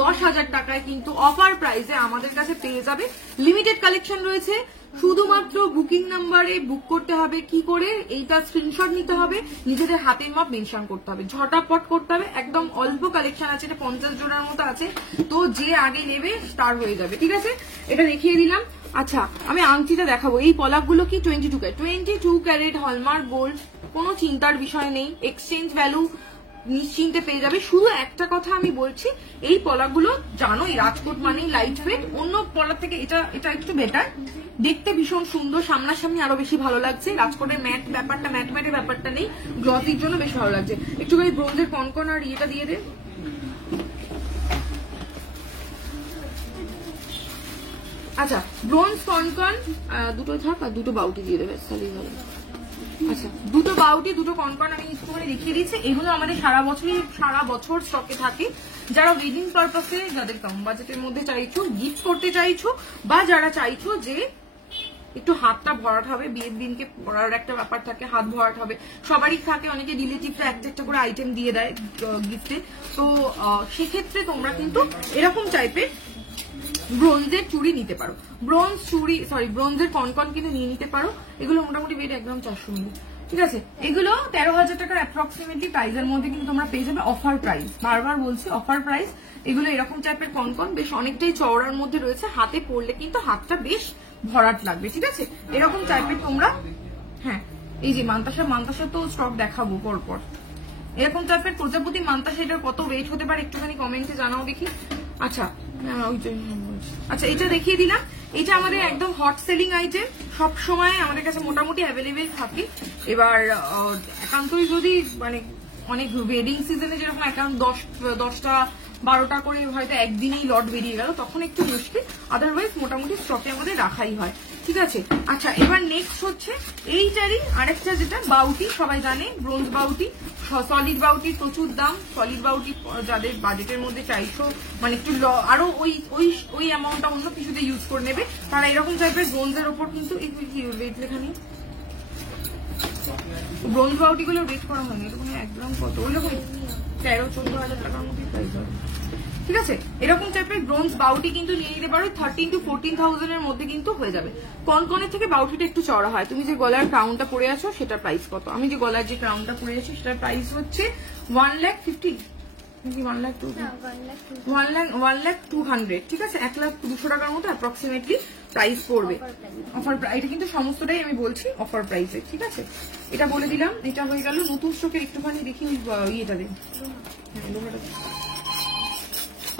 10,000 টাকায় কিন্তু অফার প্রাইসে আমাদের কাছে পেয়ে যাবে। লিমিটেড কালেকশন রয়েছে, শুধুমাত্র বুকিং নাম্বারে বুক করতে হবে। কি করে? এইটা স্ক্রিনশট নিতে হবে, নিজেদের হাতের মাপ মেনশন করতে হবে, ঝটাপট করতে হবে। একদম অল্প কালেকশন আছে, এটা 50 জোড়ার মতো আছে, তো যে আগে নেবে তার হয়ে যাবে। ঠিক আছে, এটা দেখিয়ে দিলাম। আচ্ছা, আমি আংটিটা দেখাবো। এই পলাকগুলো কি 22 ক্যারেট হলমার্ক গোল্ড, কোনো চিন্তার বিষয় নেই, এক্সচেঞ্জ ভ্যালু নিশ্চিন্তে পেয়ে যাবে। শুধু একটা কথা আমি বলছি, এই পলাগুলো জানোই রাজকোট মানেই লাইট ওয়েট, অন্য পলার থেকে এটা একটু বেটার, দেখতে ভীষণ সুন্দর, সামনাসামনি আরো বেশি ভালো লাগছে। রাজকোটের ম্যাটের ব্যাপারটা নেই, গ্লসির জন্য বেশ ভালো লাগছে। একটুখানি ব্রোঞ্জের কনকন আর ইয়েটা দিয়ে দে। আচ্ছা, ব্রোঞ্জ কনকন দুটো থাক, আর দুটো বাউটি দিয়ে দেবে, তাহলেই হবে। আচ্ছা, দুটো বাউটি দুটো কনকন আমি একটুখানি দেখিয়ে দিচ্ছি। এগুলো আমাদের সারা বছর স্টকে থাকে। যারা ওয়েডিং পারপাসে, যাদের কম বাজেটের মধ্যে চাইছো, গিফট করতে চাইছো, বা যারা চাইছো যে একটু হাতটা ভরাট হবে, বিয়ের দিনকে পরার একটা ব্যাপার থাকে, হাত ভরাট হবে, সবারই থাকে, অনেকে রিলেটিভরা একটা করে আইটেম দিয়ে দেয় গিফটে, তো সেক্ষেত্রে তোমরা কিন্তু এরকম টাইপের ব্রোঞ্জের চুড়ি নিতে পারো, ব্রোঞ্জের কনকন কিন্তু নিয়ে নিতে পারো। এগুলো মোটামুটি ওয়েট একদম 400 মিলি। ঠিক আছে, এগুলো 13,000 টাকার অ্যাপ্রক্সিমেটলি প্রাইসের মধ্যে কিন্তু তোমরা পেয়ে যাবে। অফার প্রাইস, বারবার বলছি অফার প্রাইস। এগুলো এরকম টাইপের কনকন বেশ অনেকটাই চওড়ার মধ্যে রয়েছে, হাতে পরলে কিন্তু হাতটা বেশ ভরাট লাগবে। ঠিক আছে, এরকম টাইপের তোমরা, হ্যাঁ এই যে মান্তাসা তো স্টক দেখাবো পরপর। এরকম টাইপের প্রজাপতি মান্তাসা, এটার কত ওয়েট হতে পারে একটুখানি কমেন্টে জানাও দেখি। আচ্ছা, এটা দেখিয়ে দিলাম। এটা আমাদের একদম হট সেলিং আইটেম, সব সময় আমাদের কাছে মোটামুটি অ্যাভেলেবেল থাকে। এবার একান্তই যদি মানে অনেক ওয়েডিং সিজনে যেরকম একান্ত 10টা 12টা করে হয়তো একদিনেই লট বেরিয়ে গেল, তখন একটু মুশকিল, আদারওয়াইজ মোটামুটি স্টকে আমাদের রাখাই হয়। ঠিক আছে, আচ্ছা এবার নেক্সট হচ্ছে এইটারই আরেকটা, যেটা বাউটি, সবাই জানে ব্রোঞ্জ বাউটি, সলিড বাউটির প্রচুর দাম। সলিড বাউটি যাদের বাজেটের মধ্যে চাইছো, মানে একটু আরো ওই অ্যামাউন্টটা অন্য কিছুতে ইউজ করে নেবে, তারা এরকম টাইপের ব্রোঞ্জের ওপর কিন্তু ওয়েট লেখা নেই, ব্রোঞ্জ বাউটি গুলো রেট করা হয়নি, এরকম 1 গ্রাম কত, ওইরকম 13-14 হাজার টাকার মধ্যে প্রাইস হবে। ঠিক আছে, এরকম টাইপের ব্রোঞ্জ বাউটি কিন্তু নিয়ে নিতে পারো, 13 to 14,000 এর মধ্যে কিন্তু হয়ে যাবে। কনকনের থেকে বাউটিটা একটু চড়া হয়। তুমি যে গলার ক্রাউনটা পরে আছো সেটার প্রাইস কত? আমি যে গলার যে ক্রাউনটা পরে আছি সেটার প্রাইস হচ্ছে 1,50,000 1,02,000। ঠিক আছে, 1,02,000 টাকার মতো অ্যাপ্রক্সিমেটলি প্রাইস পড়বে। অফার, এটা কিন্তু সমস্তটাই আমি বলছি অফার প্রাইসে। ঠিক আছে, এটা বলে দিলাম। এটা হয়ে গেল নতুন স্টকের। একটুখানি দেখি ইয়েটা দিন, হ্যাঁ লোহাটা,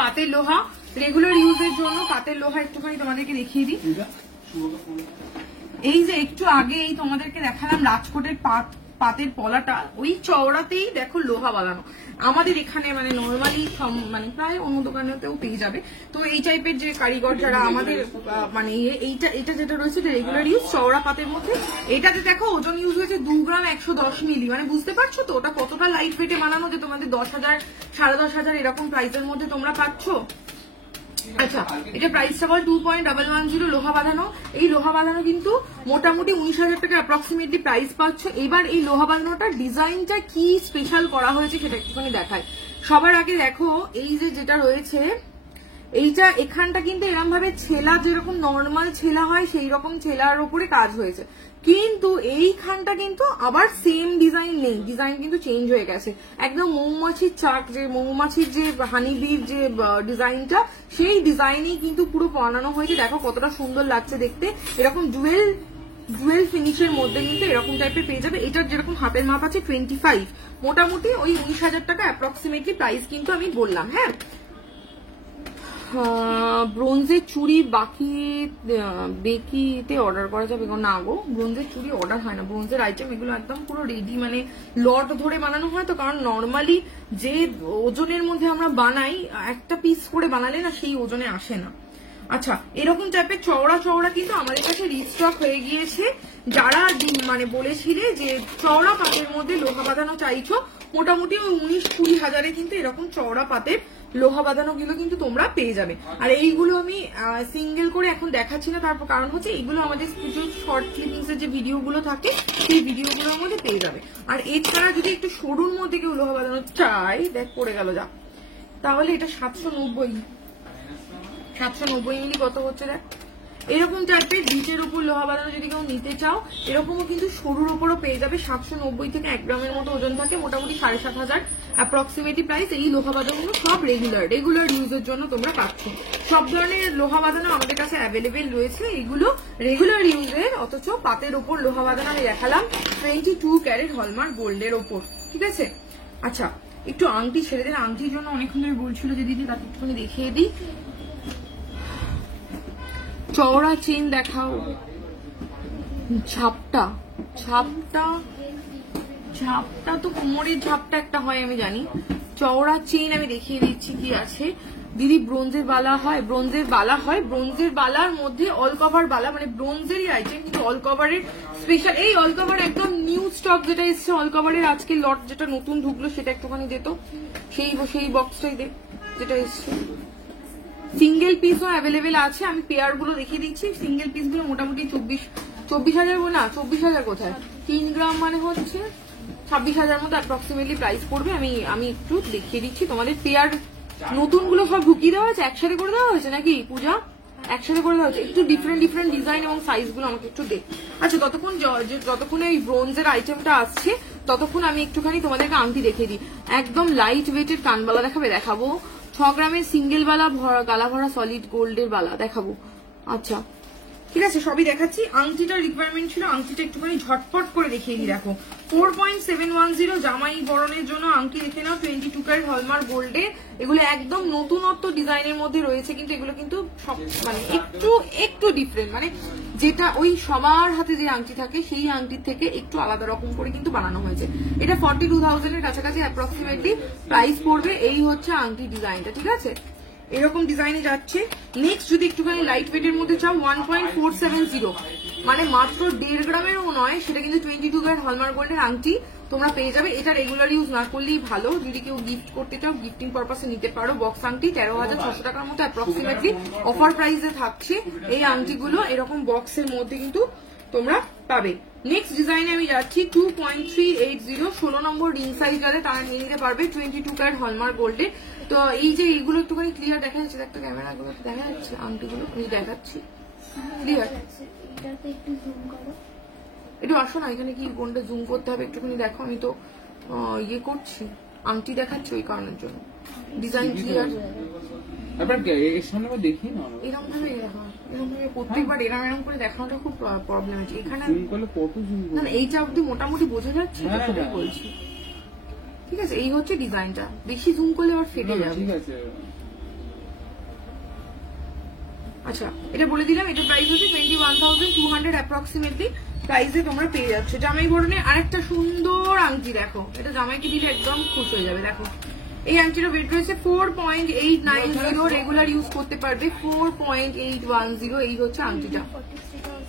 পাতের লোহা, রেগুলার ইউজের জন্য পাতের লোহা একটুখানি তোমাদেরকে দেখিয়ে দিই। এই যে একটু আগে এই তোমাদেরকে দেখালাম রাজকোটের পাতের পলাটা, ওই চওড়াতেই দেখো লোহা বাঁধানো। আমাদের এখানে মানে নর্মালি মানে প্রায় অন্য দোকানেতেও পেয়ে যাবে। তো এই টাইপের যে কারিগর যারা আমাদের মানে এটা যেটা রয়েছে রেগুলার ইউজ চওড়া পাতের মধ্যে, এটাতে দেখো ওজন ইউজ হয়েছে 2 গ্রাম 110 মিলি। মানে বুঝতে পারছো তো ওটা কতটা লাইট ওয়েটে বানানো, যে তোমাদের 10,000 10,500 এরকম প্রাইসের মধ্যে তোমরা পাচ্ছ। আচ্ছা, এটা প্রাইসটা বল 2.110 লোহা বাঁধানো। এই লোহা বাঁধানো কিন্তু মোটামুটি 19,000 টাকা অ্যাপ্রক্সিমেটলি প্রাইস পাচ্ছ। এবার এই লোহা বাঁধানোটার ডিজাইনটা কি স্পেশাল করা হয়েছে সেটা একটুখানি দেখায়। সবার আগে দেখো এই যে যেটা রয়েছে এইটা এখানটা কিন্তু এরকম ভাবে ছেলা, যেরকম নর্মাল ছেলা হয় সেই রকম ছেলার উপরে কাজ হয়েছে, কিন্তু এইখানটা কিন্তু আবার সেম ডিজাইন নেই, ডিজাইন কিন্তু চেঞ্জ হয়ে গেছে। একদম মৌমাছির চাক, যে মৌমাছির যে হানিবির যে ডিজাইনটা, সেই ডিজাইনেই কিন্তু পুরো বানানো হয়েছে। দেখো কতটা সুন্দর লাগছে দেখতে। এরকম জুয়েল ফিনিশের মধ্যে কিন্তু এরকম টাইপের পেয়ে যাবে। এটার যেরকম হাতের মাপ আছে 25, মোটামুটি ওই 19,000 টাকা অ্যাপ্রক্সিমেটলি প্রাইস কিন্তু আমি বললাম। হ্যাঁ, ব্রোঞ্জের চুড়ি বেকিতে অর্ডার করা যাবে না গো, ব্রোঞ্জের চুড়ি অর্ডার হয় না। ব্রোঞ্জের আইটেম এগুলো একদম পুরো রেডি, মানে লট ধরে বানানো হয় তো, কারণ নর্মালি যে ওজনের মধ্যে আমরা বানাই একটা পিস করে বানালে না সেই ওজনে আসে না। আচ্ছা, এরকম টাইপের চওড়া চওড়া কিন্তু আমাদের কাছে রিস্টক হয়ে গিয়েছে। যারা মানে বলেছিলে যে চওড়া পাতের মধ্যে লোহা বাঁধানো চাইছো, মোটামুটি ওই 19-20 হাজারে কিন্তু এরকম চওড়া পাতের লোহা বাঁধানো গুলো কিন্তু তোমরা পেয়ে যাবে। আর এইগুলো আমি সিঙ্গেল করে এখন দেখাচ্ছি না, তারপর কারণ হচ্ছে এইগুলো আমাদের কিছু শর্ট ক্লিপিংস এর যে ভিডিও গুলো থাকে সেই ভিডিও গুলোর মধ্যে পেয়ে যাবে। আর এছাড়া যদি একটু সরুর মধ্যে কেউ লোহা বাঁধানো চাই, দেখ পড়ে গেল যা, তাহলে এটা 790 মিলি কত হচ্ছে দেখ। এরকম টাইপের বিচের উপর লোহা বাঁধানো যদি কেউ নিতে চাও, এরকমও কিন্তু সরুর উপরও পেয়ে যাবে। 790 থেকে 1 গ্রামের মতো ওজন থাকে, মোটামুটি 7,500 অ্যাপ্রক্সিমেটলি প্রাইস। এই লোহা বাঁধানো সব রেগুলার ইউজের জন্য তোমরা পাচ্ছ। সব ধরনের লোহা বাঁধানো আমাদের কাছে অ্যাভেলেবেল রয়েছে, এগুলো রেগুলার ইউজের। অথচ পাতের ওপর লোহা বাঁধানো আমি দেখালাম 22 ক্যারেট হলমার্ক গোল্ডের ওপর, ঠিক আছে। আচ্ছা, একটু আংটি ছেড়ে দিন, আংটির জন্য অনেকক্ষণ ধরে বলছিল যে দিদি তাকে একটুখানি দেখিয়ে দিই। চওড়া চেন দেখাও, ঝাপটা তো কোমরের ঝাপটা একটা হয় আমি জানি। চওড়া চেন আমি দেখিয়ে দিচ্ছি কি আছে দিদি। ব্রোঞ্জের বালা হয়, ব্রোঞ্জের বালার মধ্যে অল কভার বালা, মানে ব্রোঞ্জেরই আইটেম কিন্তু অল কভারের স্পেশাল। এই অল কভার একদম নিউ স্টক যেটা এসছে অল কভারের, আজকে লট যেটা নতুন ঢুকলো সেটা একটুখানি দিত, সেই বক্সটাই দে যেটা এসছে। সিঙ্গেল পিসও অ্যাভেলেবেল আছে, আমি পেয়ার গুলো দেখিয়ে দিচ্ছি। সিঙ্গেল পিস গুলো মোটামুটি 24,000 না, 24,000 কোথায়, 3 গ্রাম মানে হচ্ছে 26,000 মতো অ্যাপ্রক্সিমেটলি প্রাইস পড়বে। আমি একটু দেখিয়ে দিচ্ছি তোমাদের। পেয়ার নতুন গুলো সব ঢুকিয়ে দেওয়া হয়েছে, একসাথে করে দেওয়া হয়েছে নাকি পূজা, একসাথে করে দেওয়া হয়েছে। একটু ডিফারেন্ট ডিজাইন এবং সাইজ গুলো আমাকে একটু দেখ। আচ্ছা, ততক্ষণ এই ব্রোঞ্জের আইটেমটা আসছে, ততক্ষণ আমি একটুখানি তোমাদেরকে আংটি দেখিয়ে দিই। একদম লাইট ওয়েটের কানবালা দেখাবো। 6 গ্রামের সিঙ্গেল বালা গালা ভরা সলিড গোল্ডের বালা দেখাবো। আচ্ছা, ঠিক আছে, সবই দেখাচ্ছি। আংটিটার রিকোয়ারমেন্ট ছিল, আংটিটা একটুখানি ঝটপট করে দেখিয়ে দিই। দেখো 4.710 জামাই বরণের জন্য আংটি দেখে নাও, 22 ক্যারেট হলমার্ক গোল্ডে। এগুলো একদম নতুনত্ব ডিজাইনের মধ্যে রয়েছে, কিন্তু এগুলো কিন্তু সব মানে একটু ডিফারেন্ট, মানে যেটা ওই সবার হাতে যে আংটি থাকে সেই আংটির থেকে একটু আলাদা রকম করে কিন্তু বানানো হয়েছে। এটা 42,000 এর কাছাকাছি অ্যাপ্রক্সিমেটলি প্রাইস পড়বে। এই হচ্ছে আংটি ডিজাইনটা, ঠিক আছে, এরকম ডিজাইনে যাচ্ছে। নেক্সট যদি একটুখানি লাইট ওয়েটের মধ্যে চাও, 1.470 মানে মাত্র 1.5 গ্রামেরও নয়, সেটা কিন্তু 22 ক্যারেট হলমার্ক গোল্ডের আংটি তোমরা পেয়ে যাবে। এটা রেগুলার ইউজ না করলেই ভালো, যদি কেউ গিফট করতে চাও গিফটিং পারপাসে নিতে পারো। বক্স আংটি 13,600 টাকার মতো অ্যাপ্রক্সিমেটলি অফার প্রাইসে থাকছে এই আংটিগুলো, এরকম বক্সের মধ্যে কিন্তু তোমরা পাবে। নেক্সট ডিজাইনে আমি যাচ্ছি 2.380 16 নম্বর রিং সাইজ যাদের তারা নিয়ে নিতে পারবে 22 ক্যারেট হলমার্ক গোল্ডে। তো এই যে এইগুলো একটুখানি ক্লিয়ার দেখা যাচ্ছে, একটা ক্যামেরা গুলো দেখা যাচ্ছে, আংটিগুলো আমি দেখাচ্ছি ক্লিয়ার। একটু আসো না, এখানে কি কোনটা জুম করতে হবে একটুখানি দেখো। আমি তো ইয়ে করছি, আংটি দেখাচ্ছি ওই কারণের জন্য। ডিজাইন ক্লিয়ার, এরকম ভাবে প্রত্যেকবার এরম করে দেখানোটা খুব প্রবলেম আছে। এখানে না, এইটা অব্দি মোটামুটি বোঝা যাচ্ছে, সেটাই বলছি। ঠিক আছে, এই হচ্ছে ডিজাইনটা, বেশি জুম করলে আবার ফেটে যাবে। আচ্ছা, এটা বলে দিলাম, এটা প্রাইস হচ্ছে 21,200 অ্যাপ্রক্সিমেটলি প্রাইসে তোমরা পেয়ে যাচ্ছে। জামাই বরণের আরেকটা সুন্দর আংটি দেখো, এটা জামাইকে দিলে একদম খুশ হয়ে যাবে। দেখো এই আংটির ওয়েট রয়েছে 4.890, রেগুলার ইউজ করতে পারবে 4.810। এই হচ্ছে আংটিটা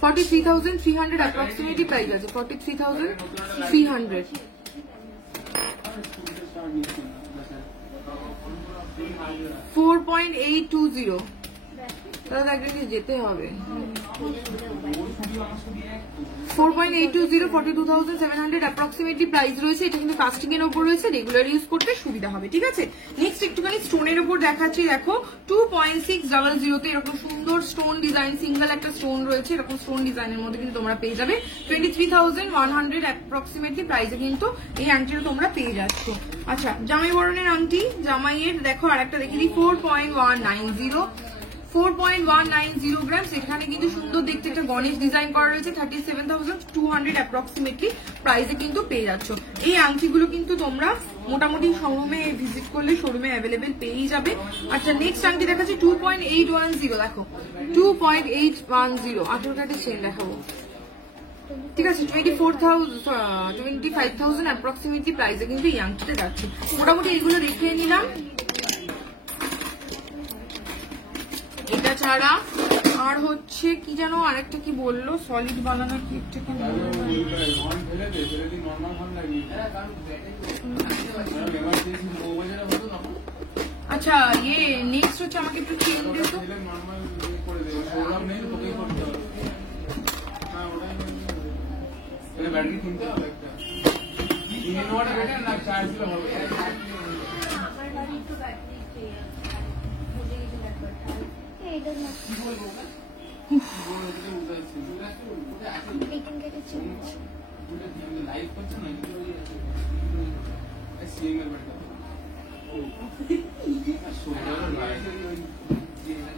43,300 অ্যাপ্রক্সিমেটলি প্রাইস আছে, 43,300। 4.820 দাদা একদিন যেতে হবে। 4.820 42,700 অ্যাপ্রক্সিমেটলি প্রাইস রয়েছে। এটা কিন্তু কাস্টিং এর উপর রয়েছে, রেগুলার ইউজ করতে সুবিধা হবে, ঠিক আছে। নেক্সট একটুখানি স্টোনের উপর দেখাচ্ছি, দেখো 2.600 তে এরকম সুন্দর স্টোন ডিজাইন, সিঙ্গেল একটা স্টোন রয়েছে, এরকম স্টোন ডিজাইনের মধ্যে কিন্তু তোমরা পেয়ে যাবে 23,100 অ্যাপ্রক্সিমেটলি প্রাইসে কিন্তু এই আংটিটা তোমরা পেয়ে যাচ্ছ। আচ্ছা, জামাই বরণের আংটি, জামাইয়ের দেখো আর একটা দেখে দিই 4.190 গ্রাম। এখানে কিন্তু সুন্দর দেখতে একটা গণেশ ডিজাইন করা রয়েছে, 37,200 অ্যাপ্রক্সিমেটলি প্রাইসে কিন্তু পেয়ে যাচ্ছ। এই আংটিগুলো কিন্তু তোমরা মোটামুটি শোরুমে ভিজিট করলে শোরুমে অ্যাভেলেবেল পেয়েই যাবে। আচ্ছা, নেক্সট আংটি দেখাচ্ছি 2.810, দেখো 2.810 18 ক্যারেটের চেন দেখাবো, ঠিক আছে। 25,000 অ্যাপ্রক্সিমেটলি প্রাইসে কিন্তু এই আংটিটা যাচ্ছে। মোটামুটি এইগুলো দেখিয়ে নিলাম। এটা ছাড়া আর হচ্ছে কি জানো, আরেকটা কি বললো, সলিড বানানো কি একটা, আচ্ছা ইয়ে নেক্সট হচ্ছে আমাকে একটু চেন দিও তো।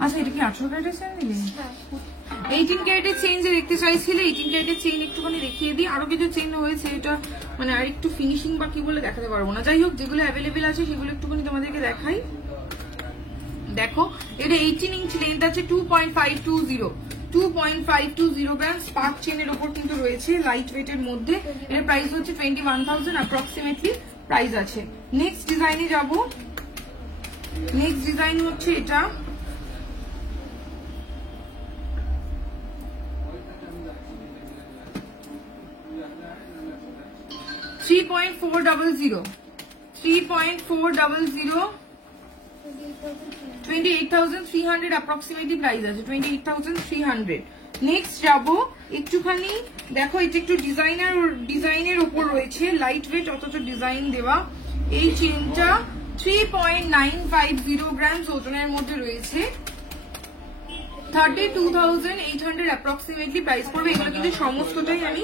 আচ্ছা, এটা কি 18 ক্যারেটের চেন দিলে? 18 ক্যারেটের চেন যে দেখতে চাইছিলে, 18 ক্যারেটের চেন একটুখানি দেখিয়ে দিই। আরো কিছু চেন হয়েছে, এটা মানে আর একটু ফিনিশিং বা কি বলে দেখাতে পারবো না। যাই হোক, যেগুলো অ্যাভেলেবেল আছে সেগুলো একটুখানি তোমাদেরকে দেখাই। দেখো, এটা 18 ইঞ্চি লেন্থ আছে, 2.520 গ্রাম স্পার্ক চেনের উপর কিন্তু রয়েছে, লাইট ওয়েটের মধ্যে। এর প্রাইস হচ্ছে 21,000 অ্যাপ্রক্সিমেটলি প্রাইস আছে। নেক্সট ডিজাইনে যাব। নেক্সট ডিজাইন হচ্ছে এটা, $3.400 28,300 অ্যাপ্রক্সিমেটলি প্রাইস আছে, 28,300। নেক্সট যাবো একটুখানি, দেখো এটা একটু ডিজাইনের উপর রয়েছে, লাইট ওয়েট অথচ ডিজাইন দেওয়া। এই চেনটা 3.950 গ্রাম ওজনের মধ্যে রয়েছে, 32,800 অ্যাপ্রক্সিমেটলি প্রাইস পড়বে। এগুলো কিন্তু সমস্তটাই আমি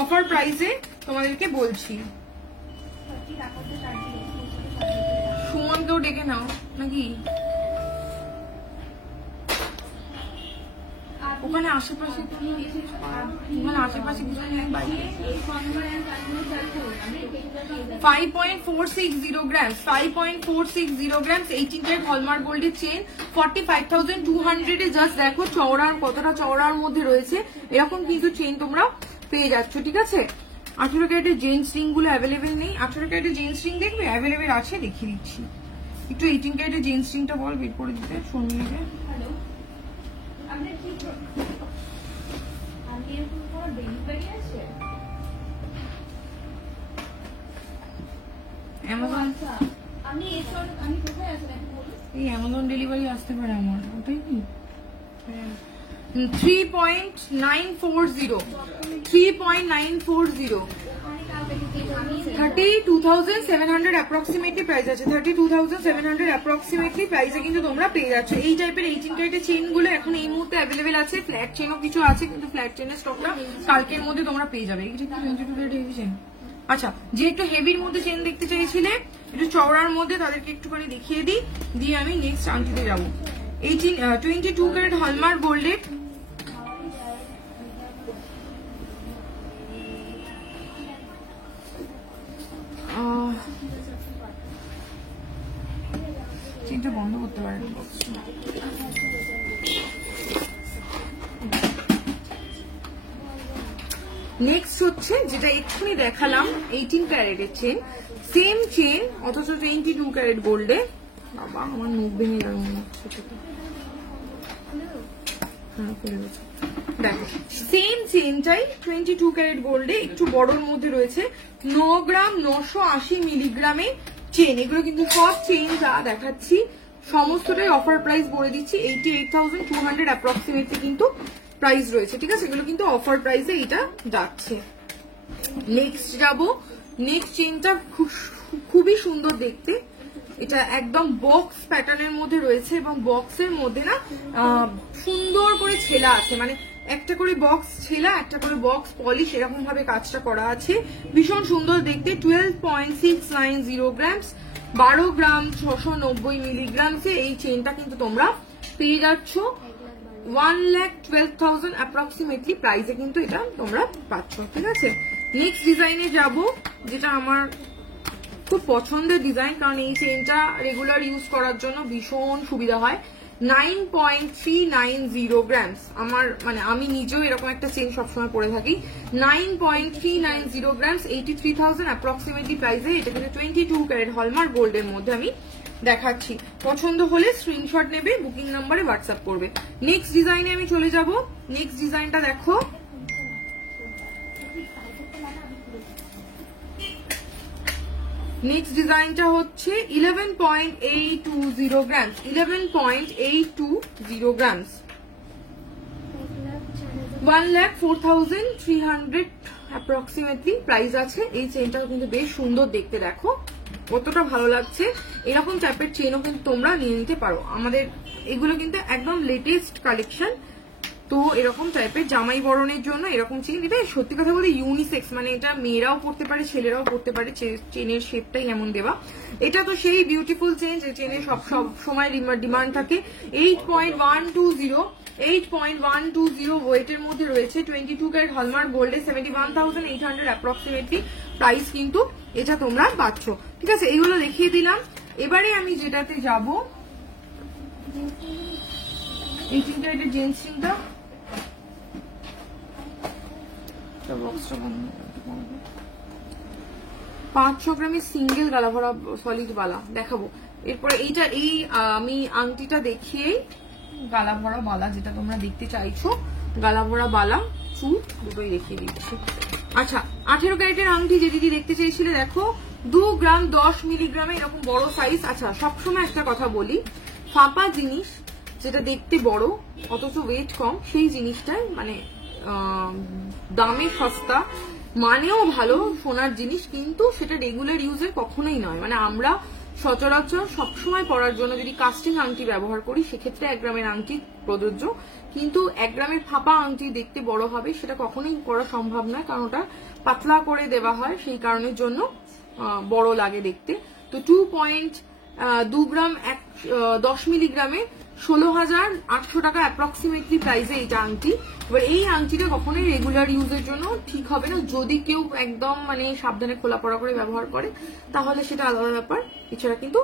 অফার প্রাইসে তোমাদেরকে বলছি। সুমনকেও ডেকে নাও নাকি, ওখানে আশেপাশে কিছু নেই। 5.460 গ্রাম 18 ক্যারেট হলমার্ক গোল্ডের চেন, 45,200 এ। জাস্ট দেখো চওড়ার কতটা চওড়ার মধ্যে রয়েছে, এরকম কিন্তু চেন তোমরা পেয়ে যাচ্ছ, ঠিক আছে। 18 ক্যারেটের জেন্টস রিং গুলো অ্যাভেলেবেল নেই, 18 ক্যারেটের জেন্টস রিং দেখবে অ্যাভেলেবেল আছে, দেখিয়ে দিচ্ছি। একটু 18 ক্যারেটের জেন্টস রিংটা বল বের করে দিতে শর্মিলাকে। এই অ্যামাজন ডেলিভারি আসতে পারে আমার, ওটাই কি 3.940 32,700 অ্যাপ্রক্সিমেটলি প্রাইস আছে, 32,700 অ্যাপ্রক্সিমেটলি প্রাইসে কিন্তু তোমরা পেয়ে যাচ্ছ। এই টাইপের 18 ক্যারেটের চেন গুলো এখন এই মুহূর্তে অ্যাভেলেবেল আছে, ফ্ল্যাট চেনও কিছু আছে, কিন্তু ফ্ল্যাট চেনের স্টকটা কালকের মধ্যে তোমরা পেয়ে যাবে। এটা কি 22 ক্যারেট হেভি চেন? আচ্ছা, যে একটু হেভির মধ্যে চেন দেখতে চাইছিলে, একটু চওড়ার মধ্যে, তাদেরকে একটুখানি দেখিয়ে দিই, দিয়ে আমি নেক্সট আংটিতে যাবো। 22 ক্যারেট হলমার্ক গোল্ডের, চেনটা বন্ধ করতে পারেন। নেক্সট হচ্ছে যেটা এক্ষুনি দেখালাম 18 ক্যারেটের চেন, সেম চেন অথচ 22 ক্যারেট গোল্ডে। বাবা আমার মুখ ভেঙে গেল মনে হচ্ছে, দেখো সেম চেনটাই 22 ক্যারেট গোল্ডে একটু বড়র মধ্যে রয়েছে, 9 গ্রাম 980 মিলিগ্রামে চেন। এগুলো কিন্তু সব চেন যা দেখাচ্ছি সমস্তটাই অফার প্রাইস বলে দিচ্ছি, 88,200 অ্যাপ্রক্সিমেটলি কিন্তু প্রাইস রয়েছে, ঠিক আছে? এগুলো কিন্তু অফার প্রাইসে এটা যাচ্ছে। নেক্সট যাব, নেক্সট চেনটা খুবই সুন্দর দেখতে, এটা একদম বক্স প্যাটার্নের মধ্যে রয়েছে এবং বক্সের মধ্যে না সুন্দর করে ছেলা আছে, মানে একটা করে বক্স ছেলা, একটা করে বক্স পলিশ, এরকম ভাবে কাজটা করা আছে, ভীষণ সুন্দর দেখতে। 12.690 গ্রামস, 12 গ্রাম 690 মিলিগ্রামসে এই চেনটা কিন্তু তোমরা পেয়ে যাচ্ছ 1,12,000 অ্যাপ্রক্সিমেটলি প্রাইসে কিন্তু এটা তোমরা পাচ্ছ, ঠিক আছে? নেক্সট ডিজাইনে যাব, যেটা আমার খুব পছন্দের ডিজাইন, কারণ এই চেনটা রেগুলার ইউজ করার জন্য ভীষণ সুবিধা হয়। 9.390 গ্রামস, আমার মানে আমি নিজেও এরকম একটা চেন সবসময় পরে থাকি। 9.390 গ্রামস, 83,000 অ্যাপ্রক্সিমেটলি প্রাইসে এটা কিন্তু 22 ক্যারেট হলমার্ক গোল্ডের মধ্যে আমি দেখাচ্ছি। পছন্দ হলে স্ক্রিনশট নেবে, বুকিং নাম্বারে হোয়াটসঅ্যাপ করবে। নেক্সট ডিজাইনে আমি চলে যাব। নেক্সট ডিজাইনটা দেখো, নেক্সট ডিজাইনটা হচ্ছে 11.820 গ্রামস, 11.820 গ্রামস, 1,04,300 অ্যাপ্রক্সিমেটলি প্রাইস আছে। এই চেনটাও কিন্তু বেশ সুন্দর দেখতে, দেখো কতটা ভালো লাগছে। এরকম টাইপের চেনও কিন্তু তোমরা নিয়ে নিতে পারো, আমাদের এগুলো কিন্তু একদম লেটেস্ট কালেকশন। তো এরকম টাইপের জামাই বরণের জন্য এরকম চেন, এটা সত্যি কথা বলতে ইউনিসেক্স, মানে এটা মেয়েরাও পড়তে পারে ছেলেরাও পড়তে পারে, চেনের শেপটাই এমন দেওয়া। এটা তো সেই বিউটিফুল চেন যে চেনের সব সময় ডিমান্ড থাকে। 8.120 ওয়েটের মধ্যে রয়েছে, 22 ক্যারেট হলমার্ক গোল্ডে, 71,800 অ্যাপ্রক্সিমেটলি প্রাইস কিন্তু এটা তোমরা পাচ্ছ, ঠিক আছে? এইগুলো দেখিয়ে দিলাম। এবারে আমি যেটাতে যাব, 18 ক্যারেটের জেন্টস রিংটা, 500 গ্রামের সিঙ্গেল গালা ভরা সলিড বালা দেখাবো। এরপরে এইটা, এই আমি আংটিটা দেখিয়েই গালা ভরা বালা যেটা তোমরা দেখতে চাইছো, গালা ভরা বালা চুল দুটোই দেখিয়ে দিচ্ছি। আচ্ছা, 18 ক্যারেটের আংটি যে দিদি দেখতে চাইছিলে, দেখো 2 গ্রাম 10 মিলিগ্রামে এরকম বড় সাইজ। আচ্ছা, সবসময় একটা কথা বলি, ফাঁপা জিনিস যেটা দেখতে বড় অথচ ওয়েট কম, সেই জিনিসটাই মানে দামে সস্তা, মানেও ভালো সোনার জিনিস, কিন্তু সেটা রেগুলার ইউজে কখনোই নয়। মানে আমরা সচরাচর সবসময় পরার জন্য যদি কাস্টিং আংটি ব্যবহার করি, সেক্ষেত্রে 1 গ্রামের আংটি প্রযোজ্য, কিন্তু 1 গ্রামের ফাঁপা আংটি দেখতে বড় হবে সেটা কখনোই করা সম্ভব নয়, কারণ ওটা পাতলা করে দেওয়া হয়, সেই কারণের জন্য বড় লাগে দেখতে। তো 2 গ্রাম 10 মিলিগ্রামে 16,800 টাকা অ্যাপ্রক্সিমেটলি প্রাইসে এইটা আংটি। এবার এই আংটিটা কখনোই রেগুলার ইউজের জন্য ঠিক হবে না, যদি কেউ একদম মানে সাবধানে খোলা পড়া করে ব্যবহার করে তাহলে সেটা আলাদা ব্যাপার, এছাড়া কিন্তু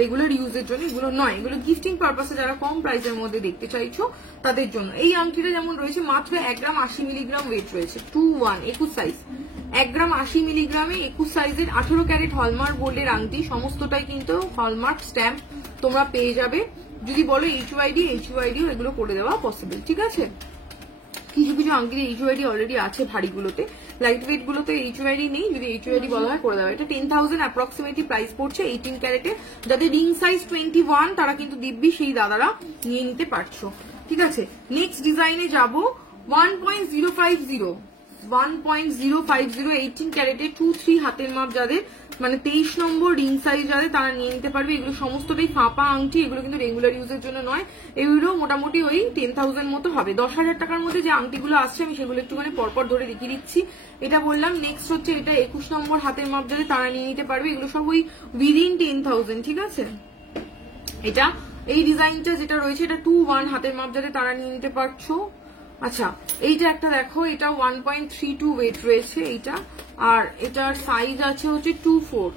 রেগুলার ইউজের জন্য এগুলো নয়, এগুলো গিফটিং পারপাসে যারা কম প্রাইসের মধ্যে দেখতে চাইছো তাদের জন্য। এই আংটিটা যেমন রয়েছে মাত্র 1 গ্রাম 80 মিলিগ্রাম ওয়েট রয়েছে, 21 সাইজ, 1 গ্রাম 80 মিলিগ্রামে 21 সাইজের 18 ক্যারেট হলমার্ক গোল্ডের আংটি, সমস্তটাই কিন্তু হলমার্ক স্ট্যাম্প তোমরা পেয়ে যাবে। যদি বলো HUID এগুলো করে দেওয়া পসিবল, ঠিক আছে? কিছু কিছু আংটিতে HUID অলরেডি আছে ভারীগুলোতে, লাইট ওয়েট গুলোতে HUID নেই, যদি HUID বলা হয় করে দেওয়া। এটা 10,000 অ্যাপ্রক্সিমেটলি প্রাইস পড়ছে, 18 ক্যারেটে। যাদের রিং সাইজ 21 তারা কিন্তু দিব্যি সেই দাদারা নিয়ে নিতে পারছো, ঠিক আছে? নেক্সট ডিজাইনে যাব, 1.050 18 ক্যারেটে 2-3 হাতের মাপ যাদের, মানে 23 নম্বর রিং সাইজ যাদের, তারা নিয়ে নিতে পারবে। এগুলো সমস্তটাই ফাঁপা আংটি, এগুলো কিন্তু রেগুলার ইউজের জন্য নয়, এগুলো মোটামুটি ওই 10,000 মতো হবে। 10,000 টাকার মধ্যে যে আংটিগুলো আসছে আমি সেগুলো একটুখানি পরপর ধরে দেখিয়ে দিচ্ছি। এটা বললাম। নেক্সট হচ্ছে এটা 21 নম্বর হাতের মাপ যাদের, তারা নিয়ে নিতে পারবে। এগুলো সব ওই উইদিন 10,000, ঠিক আছে? এটা এই ডিজাইনটা যেটা রয়েছে এটা 2-1 হাতের মাপ যাদের, তারা নিয়ে নিতে পারছো। আচ্ছা, এইটা একটা দেখো, এটা 1.32 ওয়েট রয়েছে এইটা, আর এটার সাইজ আছে হচ্ছে 2-4,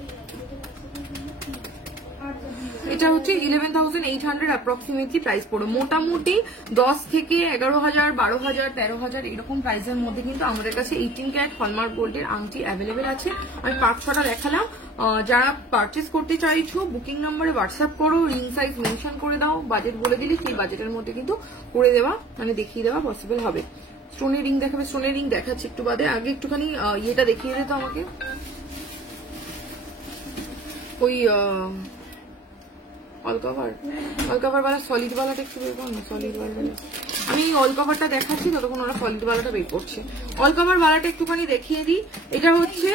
এটা হচ্ছে 11,800 অ্যাপ্রক্সিমেটলি প্রাইস পড়ে। মোটামুটি 10 থেকে 11,000, 12,000, 13,000 এরকম প্রাইসের মধ্যে কিন্তু আমাদের কাছে 18 ক্যারেট হলমার্ক গোল্ডের আংটি অ্যাভেলেবেল আছে। আমি 5-6টা দেখালাম। যারা পারচেস করতে চাইছো বুকিং নাম্বারে হোয়াটসঅ্যাপ করো, রিং সাইজ মেনশন করে দাও, বাজেট বলে দিলে সেই বাজেটের মধ্যে কিন্তু করে দেওয়া মানে দেখিয়ে দেওয়া পসিবল হবে। স্টোনের রিং দেখাবে, স্টোনের রিং দেখাচ্ছি একটু বাদে, আগে একটুখানি ইয়েটা দেখিয়ে দিত আমাকে, ওই অলকাভার বালা সলিড বালাটা একটু বের করো না, সলিড বালা। আমি অল কভারটা দেখাচ্ছি, ততক্ষণ ওরা সলিড বালাটা বের করছে। অল কভার বালাটা একটুখানি দেখিয়ে দিই। এটা হচ্ছে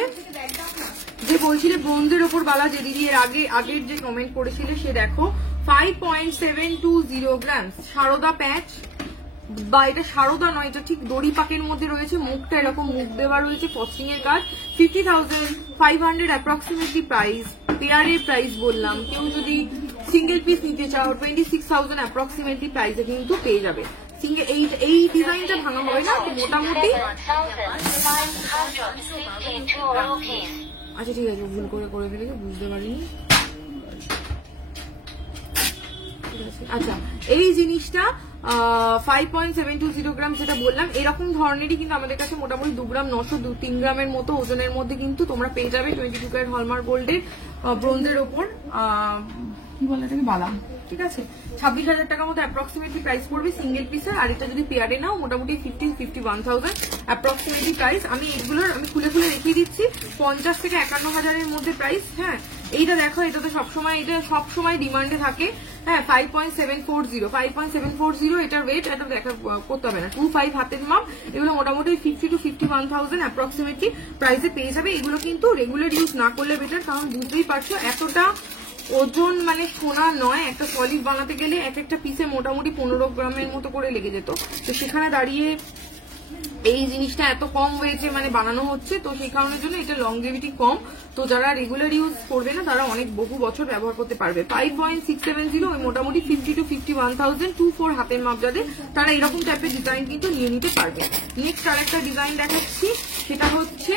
যে বলছিলে ব্রোঞ্জের ওপর বালা, যে দিদি এর আগের যে কমেন্ট করেছিলে সে দেখো 5.720 গ্রাম সারদা প্যাচ, বা এটা সারদা নয়, এটা ঠিক দড়ি পাকের মধ্যে রয়েছে। মুখটা এরকম মুখ দেওয়া রয়েছে, ফস্টিং এর কাজ। 50,500 অ্যাপ্রক্সিমেটলি প্রাইস। পেয়ারের প্রাইস বললাম, কেউ যদি সিঙ্গেল পিস নিতে চাও 26,000 অ্যাপ্রক্সিমেটলি প্রাইসে কিন্তু পেয়ে যাবে। এই ডিজাইনটা ভাঙা হবে না তো মোটামুটি। আচ্ছা ঠিক আছে, ভুল করে ফেলেছে, বুঝতে পারিনি। আচ্ছা এই জিনিসটা 5.720 গ্রাম যেটা বললাম, এরকম ধরনেরই কিন্তু আমাদের কাছে মোটামুটি 2 গ্রাম 900-3 গ্রামের মতো ওজনের মধ্যে কিন্তু তোমরা পেয়ে যাবে 22 ক্যারেট হলমার্ক গোল্ডের ব্রোঞ্জের ওপর কি বলে এটাকে বালা। ঠিক আছে, 26,000 টাকার মতো অ্যাপ্রক্সিমেটলি প্রাইস পড়বে সিঙ্গেল পিসের। আর এটা যদি পেয়ারে নাও মোটামুটি 51,000 অ্যাপ্রক্সিমেটলি প্রাইস। আমি এগুলোর আমি খুলে দেখিয়ে দিচ্ছি। 50 থেকে 51,000-এর মধ্যে প্রাইস। হ্যাঁ এইটা দেখো, এটা তো সবসময় ডিমান্ডে থাকে। হ্যাঁ 5.740 এটার ওয়েট, এটা দেখা করতে হবে না, 25 হাতের মাপ। এগুলো মোটামুটি 50 to 51,000 অ্যাপ্রক্সিমেটলি প্রাইসে পেয়ে যাবে। এগুলো কিন্তু রেগুলার ইউজ না করলে বেটার, কারণ বুঝতেই পারছো এতটা ওজন মানে সোনা নয়। একটা সলিড বানাতে গেলে একটা পিসে মোটামুটি 15 গ্রামের মতো করে লেগে যেত। তো সেখানে দাঁড়িয়ে এই জিনিসটা এত কম হয়েছে মানে বানানো হচ্ছে, তো সেই কারণের জন্য এটা লংজেভিটি কম। তো যারা রেগুলার ইউজ করবে না তারা অনেক বহু বছর ব্যবহার করতে পারবে। 5.670 ওই মোটামুটি 50 to 51,000 2-4 হাতের মাপ যাদের, তারা এরকম টাইপের ডিজাইন কিন্তু নিয়ে নিতে পারবে। নেক্সট আরেকটা ডিজাইন দেখাচ্ছি, সেটা হচ্ছে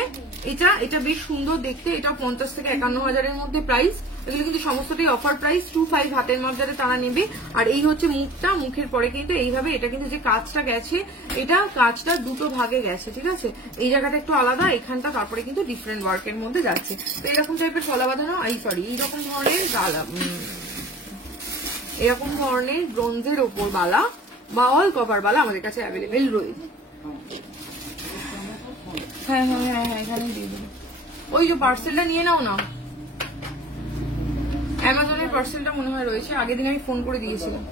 এটা বেশ সুন্দর দেখতে। এটা 50 থেকে 51,000-এর মধ্যে প্রাইস। এগুলো কিন্তু সমস্তটাই অফার প্রাইস। 2-5 হাতের মাপ যাদের তারা নেবে। আর এই হচ্ছে মুখটা, মুখের পরে কিন্তু এইভাবে এটা কিন্তু যে কাজটা গেছে, এটা কাজটা দুটো ভাগে গেছে। ঠিক আছে, এই জায়গাটা একটু আলাদা, এখানটা তারপরে কিন্তু ডিফারেন্ট ওয়ার্কের মধ্যে যাচ্ছে। তো এরকম টাইপের ফলা বাঁধানো এইরকম ধরনের এরকম ধরনের ব্রোঞ্জের ওপর বালা বা অল কভার বালা আমাদের কাছে অ্যাভেলেবেল রয়েছে। হ্যাঁ হ্যাঁ হ্যাঁ হ্যাঁ এখানেই দিয়ে দেবো। ওই যে পার্সেলটা নিয়ে নাও না, অ্যামাজনের পার্সেলটা মনে হয় রয়েছে, আগের দিন আমি ফোন করে দিয়েছিলাম।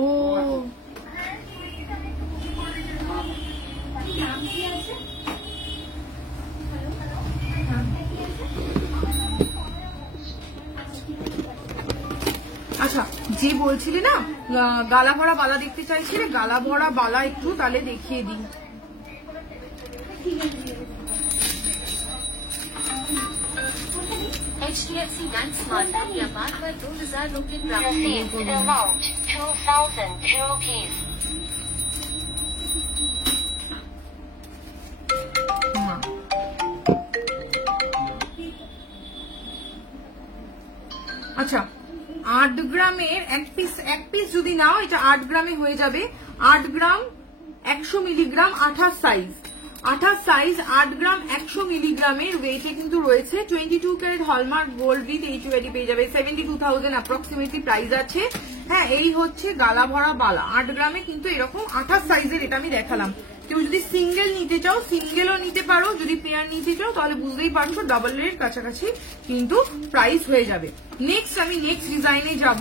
ও আচ্ছা, যে বলছিলে না গালা ভরা বালা দেখতে চাইছিলে, গালা ভরা বালা একটু তাহলে দেখিয়ে দিই। HDFC Bank Smart India Park by 2000 rupees प्राप्त। Amount 2,000 rupees। আচ্ছা 8 গ্রামের এক পিস যদি নাও, এটা 8 গ্রামে হয়ে যাবে। 8 গ্রাম 100 মিলিগ্রাম 28 সাইজ 8 গ্রাম 100 মিলিগ্রামের ওয়েটে কিন্তু রয়েছে। 22 carat hallmark gold with HUID পেয়ে যাবে। 72,000 অ্যাপ্রক্সিমেটলি প্রাইস আছে। হ্যাঁ এই হচ্ছে গালা ভরা বালা 8 গ্রামে কিন্তু এরকম 28 সাইজের। এটা আমি দেখালাম। কেউ যদি সিঙ্গেল নিতে চাও সিঙ্গেলও নিতে পারো, যদি পেয়ার নিতে চাও তাহলে বুঝতেই পারছো ডাবল এর কাছাকাছি কিন্তু প্রাইস হয়ে যাবে। নেক্সট আমি নেক্সট ডিজাইনে যাব।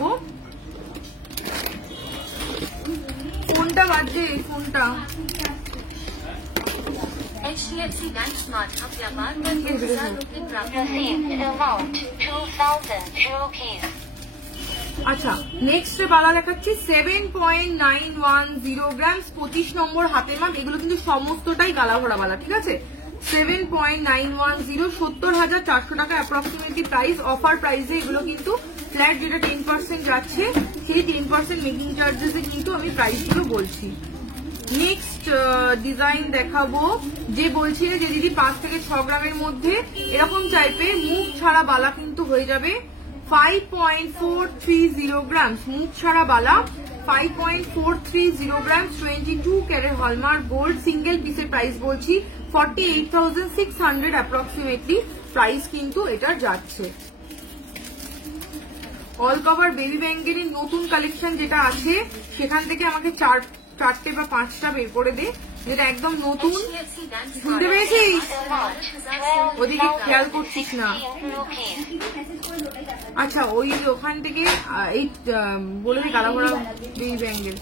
ফোনটা বাজছে, ফোনটা HDFC Bank Smart India Park by 2000 rupees प्राप्त। Amount 2,000 rupees। আচ্ছা নেক্সট বালা দেখাচ্ছি 7.910 গ্রাম 25 নম্বর হাতের মাপ। এগুলো কিন্তু সমস্তটাই গালা ভরা বালা। ঠিক আছে, 7.910 70,400 টাকা অ্যাপ্রক্সিমেটলি প্রাইস। অফার প্রাইসে এগুলো কিন্তু ফ্ল্যাট যেটা 10% যাচ্ছে, সেই 10% মেকিং চার্জেসে কিন্তু আমি প্রাইসগুলো বলছি। নেক্সট ডিজাইন দেখাবো, যে বলছি যে দিদি 5 থেকে 6 গ্রামের মধ্যে এরকম টাইপের মুখ ছাড়া বালা কিন্তু হয়ে যাবে। 5.430 গ্রাম মুখ ছাড়া বালা, 5.430 গ্রাম 22 ক্যারেট হলমার্ক গোল্ড। সিঙ্গেল পিসের প্রাইস বলছি 48,600 অ্যাপ্রক্সিমেটলি প্রাইস কিন্তু এটা যাচ্ছে। অল কভার বেবি ব্যাঙ্গের নতুন কালেকশন যেটা আছে সেখান থেকে আমাকে 4টে বা 5টা বের করে দে, যেটা একদম নতুন। HDFC Bank শুনতে Smart পেয়েছিস? Appliance ওদিকে খেয়াল করছিস না। 16 rupees. আচ্ছা ওই ওখান থেকে এই বলে দিই কালাভরা বেবি ব্যাঙ্গেল,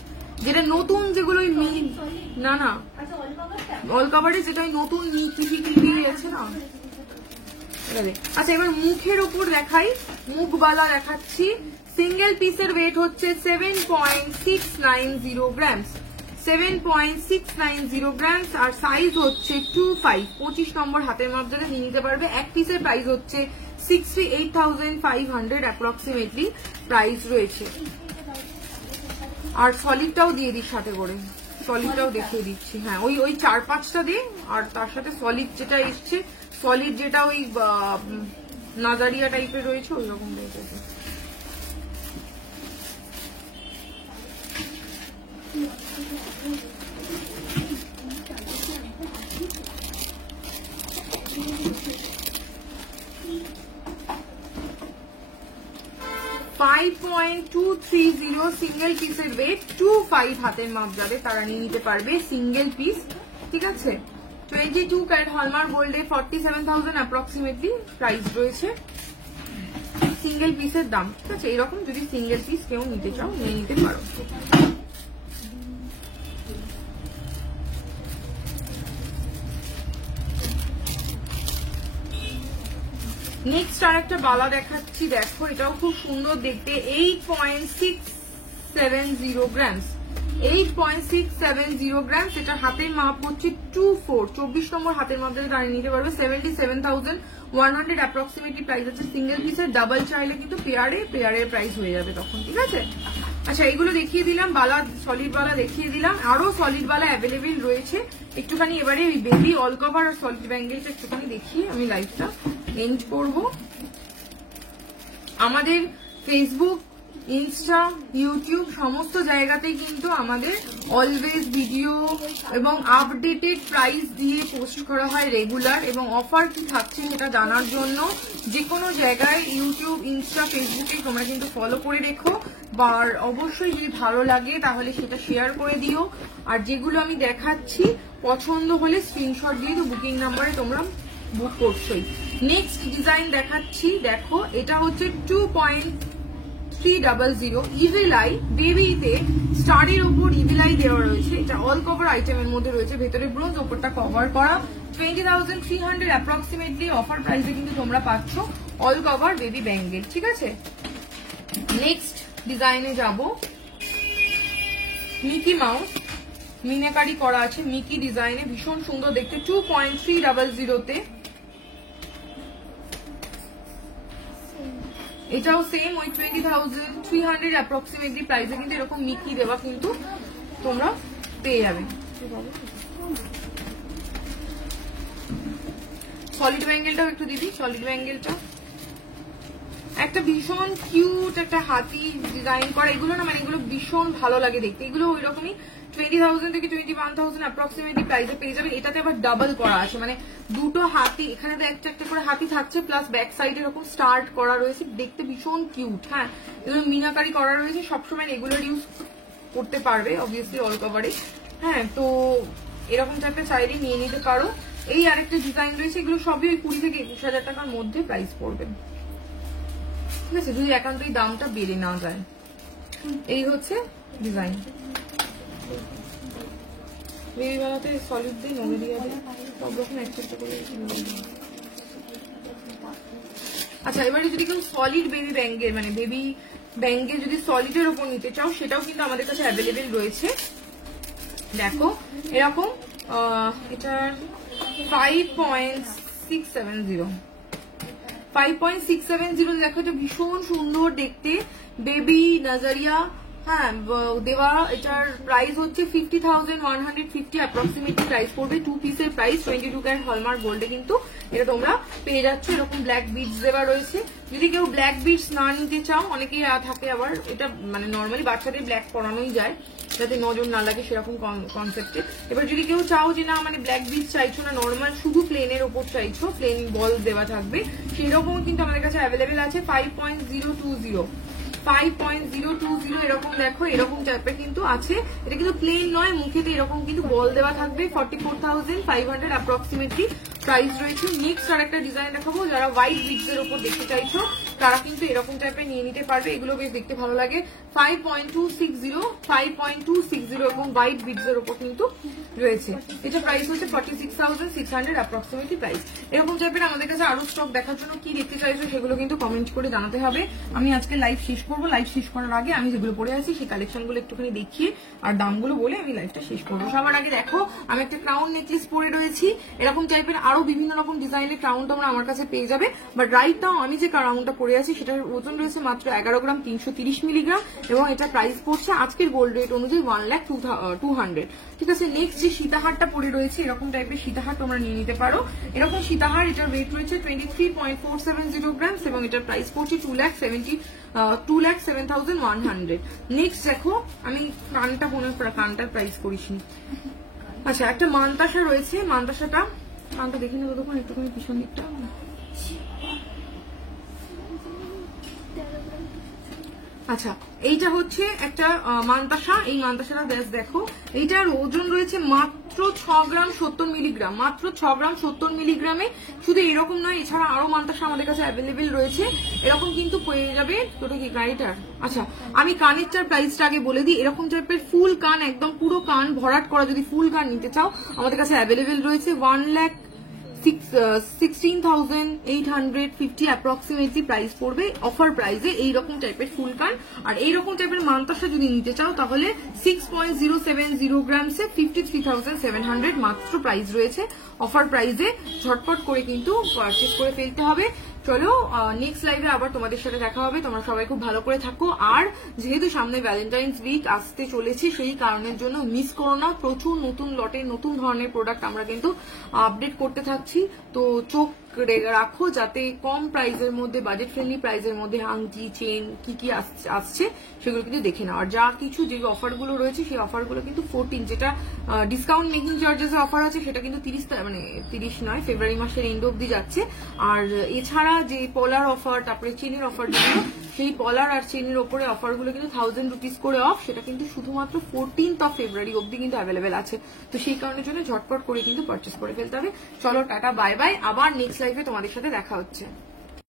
যেটা নতুন, যেগুলো ওই না না অল কাভারে, যেটা ওই নতুন কি আছে না। আচ্ছা এবার মুখের উপর দেখাই, মুখবালা দেখাচ্ছি। সিঙ্গেল পিসের ওয়েট হচ্ছে 7.690 গ্রামস, 7.690 গ্রামস, আর সাইজ হচ্ছে 25, 25 নম্বর হাতের মাপ যারা নিয়ে নিতে পারবে। এক পিসের প্রাইস হচ্ছে 68,500 অ্যাপ্রক্সিমেটলি প্রাইস রয়েছে। আর সলিডটাও দিয়ে দিস সাথে করে, সলিডটাও দেখিয়ে দিচ্ছি। হ্যাঁ ওই 4-5টা দে, আর তার সাথে সলিড যেটা এসছে, সলিড যেটা ওই নাজারিয়া টাইপের রয়েছে ওই রকম রয়েছে। 5.230 সিঙ্গেল পিসের ওয়েট, 25 হাতের মাপ যাবে তারা নিয়ে নিতে পারবে সিঙ্গেল পিস। ঠিক আছে, 22 ক্যারেট হলমার্ক গোল্ডে 47,000 অ্যাপ্রক্সিমেটলি প্রাইস রয়েছে সিঙ্গেল পিসের দাম। ঠিক আছে, এরকম যদি সিঙ্গেল পিস কেউ নিতে চাও নিয়ে নিতে পারো। নেক্সট আর একটা বালা দেখাচ্ছি, দেখো এটাও খুব সুন্দর দেখতে। 8.670 গ্রামস, 8.670 গ্রামস। এটা হাতের মাপ হচ্ছে 24, 24 নম্বর হাতের মাপ যারা দাঁড়িয়ে নিতে পারবে। 77,100 অ্যাপ্রক্সিমেটলি প্রাইস আছে সিঙ্গেল পিসের। ডাবল চাইলে কিন্তু পেয়ারের প্রাইস হয়ে যাবে তখন। ঠিক আছে, আচ্ছা এগুলো দেখিয়ে দিলাম, বালা সলিড বালা দেখিয়ে দিলাম, আরো সলিড বালা অ্যাভেলেবেল রয়েছে। একটুখানি এবারে ওই বেবি অল কভার আর সলিড ব্যাঙ্গেলটা একটুখানি দেখিয়ে আমি লাইভটা এন্ড করব। আমাদের ফেসবুক, ইনস্টা, ইউটিউব সমস্ত জায়গাতেই কিন্তু আমাদের অলওয়েজ ভিডিও এবং আপডেটেড প্রাইস দিয়ে পোস্ট করা হয় রেগুলার, এবং অফার কি থাকছে সেটা জানার জন্য যে কোনো জায়গায় ইউটিউব, ইনস্টা, ফেসবুকে তোমরা কিন্তু ফলো করে রেখো। বা অবশ্যই যদি ভালো লাগে তাহলে সেটা শেয়ার করে দিও। আর যেগুলো আমি দেখাচ্ছি পছন্দ হলে স্ক্রিনশট দিয়ে তো বুকিং নাম্বারে তোমরা বুক করছোই। নেক্সট ডিজাইন দেখাচ্ছি, দেখো এটা হচ্ছে 2.300 ইভিল আই বেবিতে স্টারের উপর ইভিল আই দেওয়া রয়েছে। এটা অল কভার আইটেমের মধ্যে রয়েছে, ভেতরে ব্রোঞ্জ, ওপরটা কভার করা। 20,300 অ্যাপ্রক্সিমেটলি অফার প্রাইসে কিন্তু তোমরা পাচ্ছ অল কভার বেবি ব্যাঙ্গেল। ঠিক আছে, নেক্সট ডিজাইনে যাব। মিকি মাউস মিনাকারি করা আছে, মিকি ডিজাইনে ভীষণ সুন্দর দেখতে। 2.300 এটাও সেম ওই 20,300 অ্যাপ্রক্সিমেটলি প্রাইসে কিন্তু এরকম মিকি দেওয়া কিন্তু তোমরা পেয়ে যাবে। সলিড ব্যাঙ্গেলটাও একটু দিবি, সলিড ব্যাঙ্গেলটা একটা ভীষণ কিউট একটা হাতি ডিজাইন করা। এগুলো না মানে এগুলো ভীষণ ভালো লাগে দেখতে। এগুলো ওই রকমই 20,000 থেকে 21,000 অ্যাপ্রক্সিমেটলি প্রাইসে পেয়ে যাবেন। এটাতে আবার ডাবল করা আছে, মানে দুটো হাতি, এখানে তো একটা একটা করে হাতি থাকছে, প্লাস ব্যাক সাইডে এরকম স্টার্ট করা রয়েছে, দেখতে ভীষণ কিউট। হ্যাঁ, এগুলো মিনাকারি করা রয়েছে, সবসময় রেগুলার ইউজ করতে পারবে অবভিয়াসলি অল কভারে। হ্যাঁ, তো এরকম টাইপের চাইলে নিয়ে নিতে পারো। এই আরেকটা ডিজাইন রয়েছে, এগুলো সবই ওই 20 থেকে 21,000 টাকার মধ্যে প্রাইস পড়বে। ঠিক আছে, যদি একান্তই দামটা বেড়ে না যায়। এই হচ্ছে ডিজাইন। বেবি বেলাতে সলিড দিয়ে নড়ে দিয়ে সব রকম একটা করে। আচ্ছা, এবারে যদি কেউ সলিড বেবি ব্যাঙ্গের মানে বেবি ব্যাঙ্গের যদি সলিডের উপর নিতে চাও সেটাও কিন্তু আমাদের কাছে অ্যাভেলেবেল রয়েছে। দেখো এরকম এটার 5.670 দেখো, এটা ভীষণ সুন্দর দেখতে, বেবি নাজারিয়া। হ্যাঁ, দেওয়া। এটার প্রাইস হচ্ছে 50,150 অ্যাপ্রক্সিমেটলি প্রাইস পড়বে। 2 পিসের প্রাইস 22 ক্যারেট হলমার্ক গোল্ডে কিন্তু এটা তোমরা পেয়ে যাচ্ছ। এরকম ব্ল্যাক বিডস দেওয়া রয়েছে। যদি কেউ ব্ল্যাক বিডস না নিতে চাও, অনেকেই থাকে আবার, এটা মানে নর্মালি বাচ্চাদের ব্ল্যাক পরানোই যায় যাতে নজর না লাগে, সেরকম কনসেপ্টে। এবার যদি কেউ চাও যে না মানে ব্ল্যাক বিডস চাইছো না, নর্মাল শুধু প্লেনের ওপর চাইছো, প্লেন বল দেওয়া থাকবে, সেরকম কিন্তু আমাদের কাছে অ্যাভেলেবেল আছে। 5.020 5.020 এরকম দেখো, এরকম টাইপের কিন্তু আছে। এটা কিন্তু প্লেন নয়, মুখেতে এরকম কিন্তু বল দেওয়া থাকবে। 44,500 অ্যাপ্রক্সিমেটলি প্রাইস রয়েছে। নেক্সট আর একটা ডিজাইন দেখাবো, যারা হোয়াইট বিডস এর উপর দেখতে চাইছো তারা কিন্তু এরকম টাইপের নিয়ে নিতে পারবে, এগুলো বেশ দেখতে ভালো লাগে। 5.260 এবং হোয়াইট বিডস এর উপর কিন্তু রয়েছে। এটা প্রাইস হচ্ছে 46,600 অ্যাপ্রক্সিমেটলি প্রাইস। এরকম টাইপের আমাদের কাছে আরো স্টক দেখার জন্য কি দেখতে চাইছো সেগুলো কিন্তু কমেন্ট করে জানাতে হবে। আমি আজকে লাইভ শেষ করবো। লাইভ শেষ করার আগে আমি যেগুলো পরে আছি সেই কালেকশন গুলো একটুখানি দেখিয়ে আর দামগুলো বলে আমি লাইভটা শেষ করবো। সবার আগে দেখো, আমি একটা ক্রাউন নেকলেস পরে রয়েছি। এরকম টাইপের আরো বিভিন্ন রকম ডিজাইনের ক্রাউন তোমরা আমার কাছে পেয়ে যাবে। বাট রাইট নাও আমি যে ক্রাউনটা পরে আছি সেটার ওজন রয়েছে মাত্র 11 গ্রাম 330 মিলিগ্রাম এবং এটা প্রাইস পড়ছে আজকের গোল্ড রেট অনুযায়ী 1,02,200। ঠিক আছে, নেক্সট যে সীতাহারটা পরে রয়েছে, এরকম টাইপের সীতাহার তোমরা নিয়ে নিতে পারো। এরকম সীতাহার, এটার ওয়েট রয়েছে 23.470 গ্রামস এবং এটার প্রাইস পড়ছে 2,07,100। নেক্সট দেখো, আমি কানটার প্রাইস করিসনি। আচ্ছা, একটা মানতাসা রয়েছে। কানটা দেখে নেবো তখন একটুখানি পিছন দিকটা। আচ্ছা, এইটা হচ্ছে একটা মানতাসা। এই মানতাসাটা বেশ দেখো, এইটার ওজন রয়েছে মাত্র 6 গ্রাম 70 মিলিগ্রাম, মাত্র 6 গ্রাম 70 মিলিগ্রামে। শুধু এরকম নয়, এছাড়া আরো মানতাসা আমাদের কাছে অ্যাভেলেবেল রয়েছে। এরকম কিন্তু পেয়ে যাবে। তোটা কি গাড়িটার? আচ্ছা, আমি কানেরটার প্রাইসটা আগে বলে দিই। এরকম টাইপের ফুল কান, একদম পুরো কান ভরাট করা যদি ফুল কান নিতে চাও আমাদের কাছে অ্যাভেলেবেল রয়েছে। 1,16,850 অ্যাপ্রক্সিমেটলি প্রাইস পড়বে অফার প্রাইসে এইরকম টাইপের ফুল কান। আর এইরকম টাইপের মানতাসা যদি নিতে চাও তাহলে 6.070 গ্রামসে 53,700 মাত্র প্রাইস রয়েছে অফার প্রাইসে। ঝটপট করে কিন্তু পারচেস করে ফেলতে হবে। চলো, নেক্সট লাইভে আবার তোমাদের সাথে দেখা হবে। তোমরা সবাই খুব ভালো করে থাকো। আর যেহেতু সামনে ভ্যালেন্টাইন্স উইক আসতে চলেছে, সেই কারণের জন্য মিস করো না। প্রচুর নতুন লটের নতুন ধরনের প্রোডাক্ট আমরা কিন্তু আপডেট করতে থাকছি। তো চোখ রাখো যাতে কম প্রাইসের মধ্যে, বাজেট ফ্রেন্ডলি প্রাইসের মধ্যে আংটি, চেন কি আসছে সেগুলো কিন্তু দেখে নাও। আর যা কিছু যে অফারগুলো রয়েছে সেই অফারগুলো কিন্তু 14, যেটা ডিসকাউন্ট মেকিং চার্জেস অফার আছে সেটা কিন্তু 30 নয়, ফেব্রুয়ারি মাসের এন্ড অব্দি যাচ্ছে। আর এছাড়া যে পলার অফার, তারপরে চেনের অফার যেগুলো, সেই পলার আর চেনের ওপরে অফারগুলো কিন্তু 1000 রুপিস করে অফ, সেটা কিন্তু শুধুমাত্র 14 ফেব্রুয়ারি অব্দি কিন্তু অ্যাভেলেবেল আছে। তো সেই কারণের জন্য ঝটপট করে কিন্তু পারচেস করে ফেলতে হবে। চলো, টাটা, বাই বাই। আবার নেক্সট লাইভে তোমাদের সাথে দেখা হচ্ছে।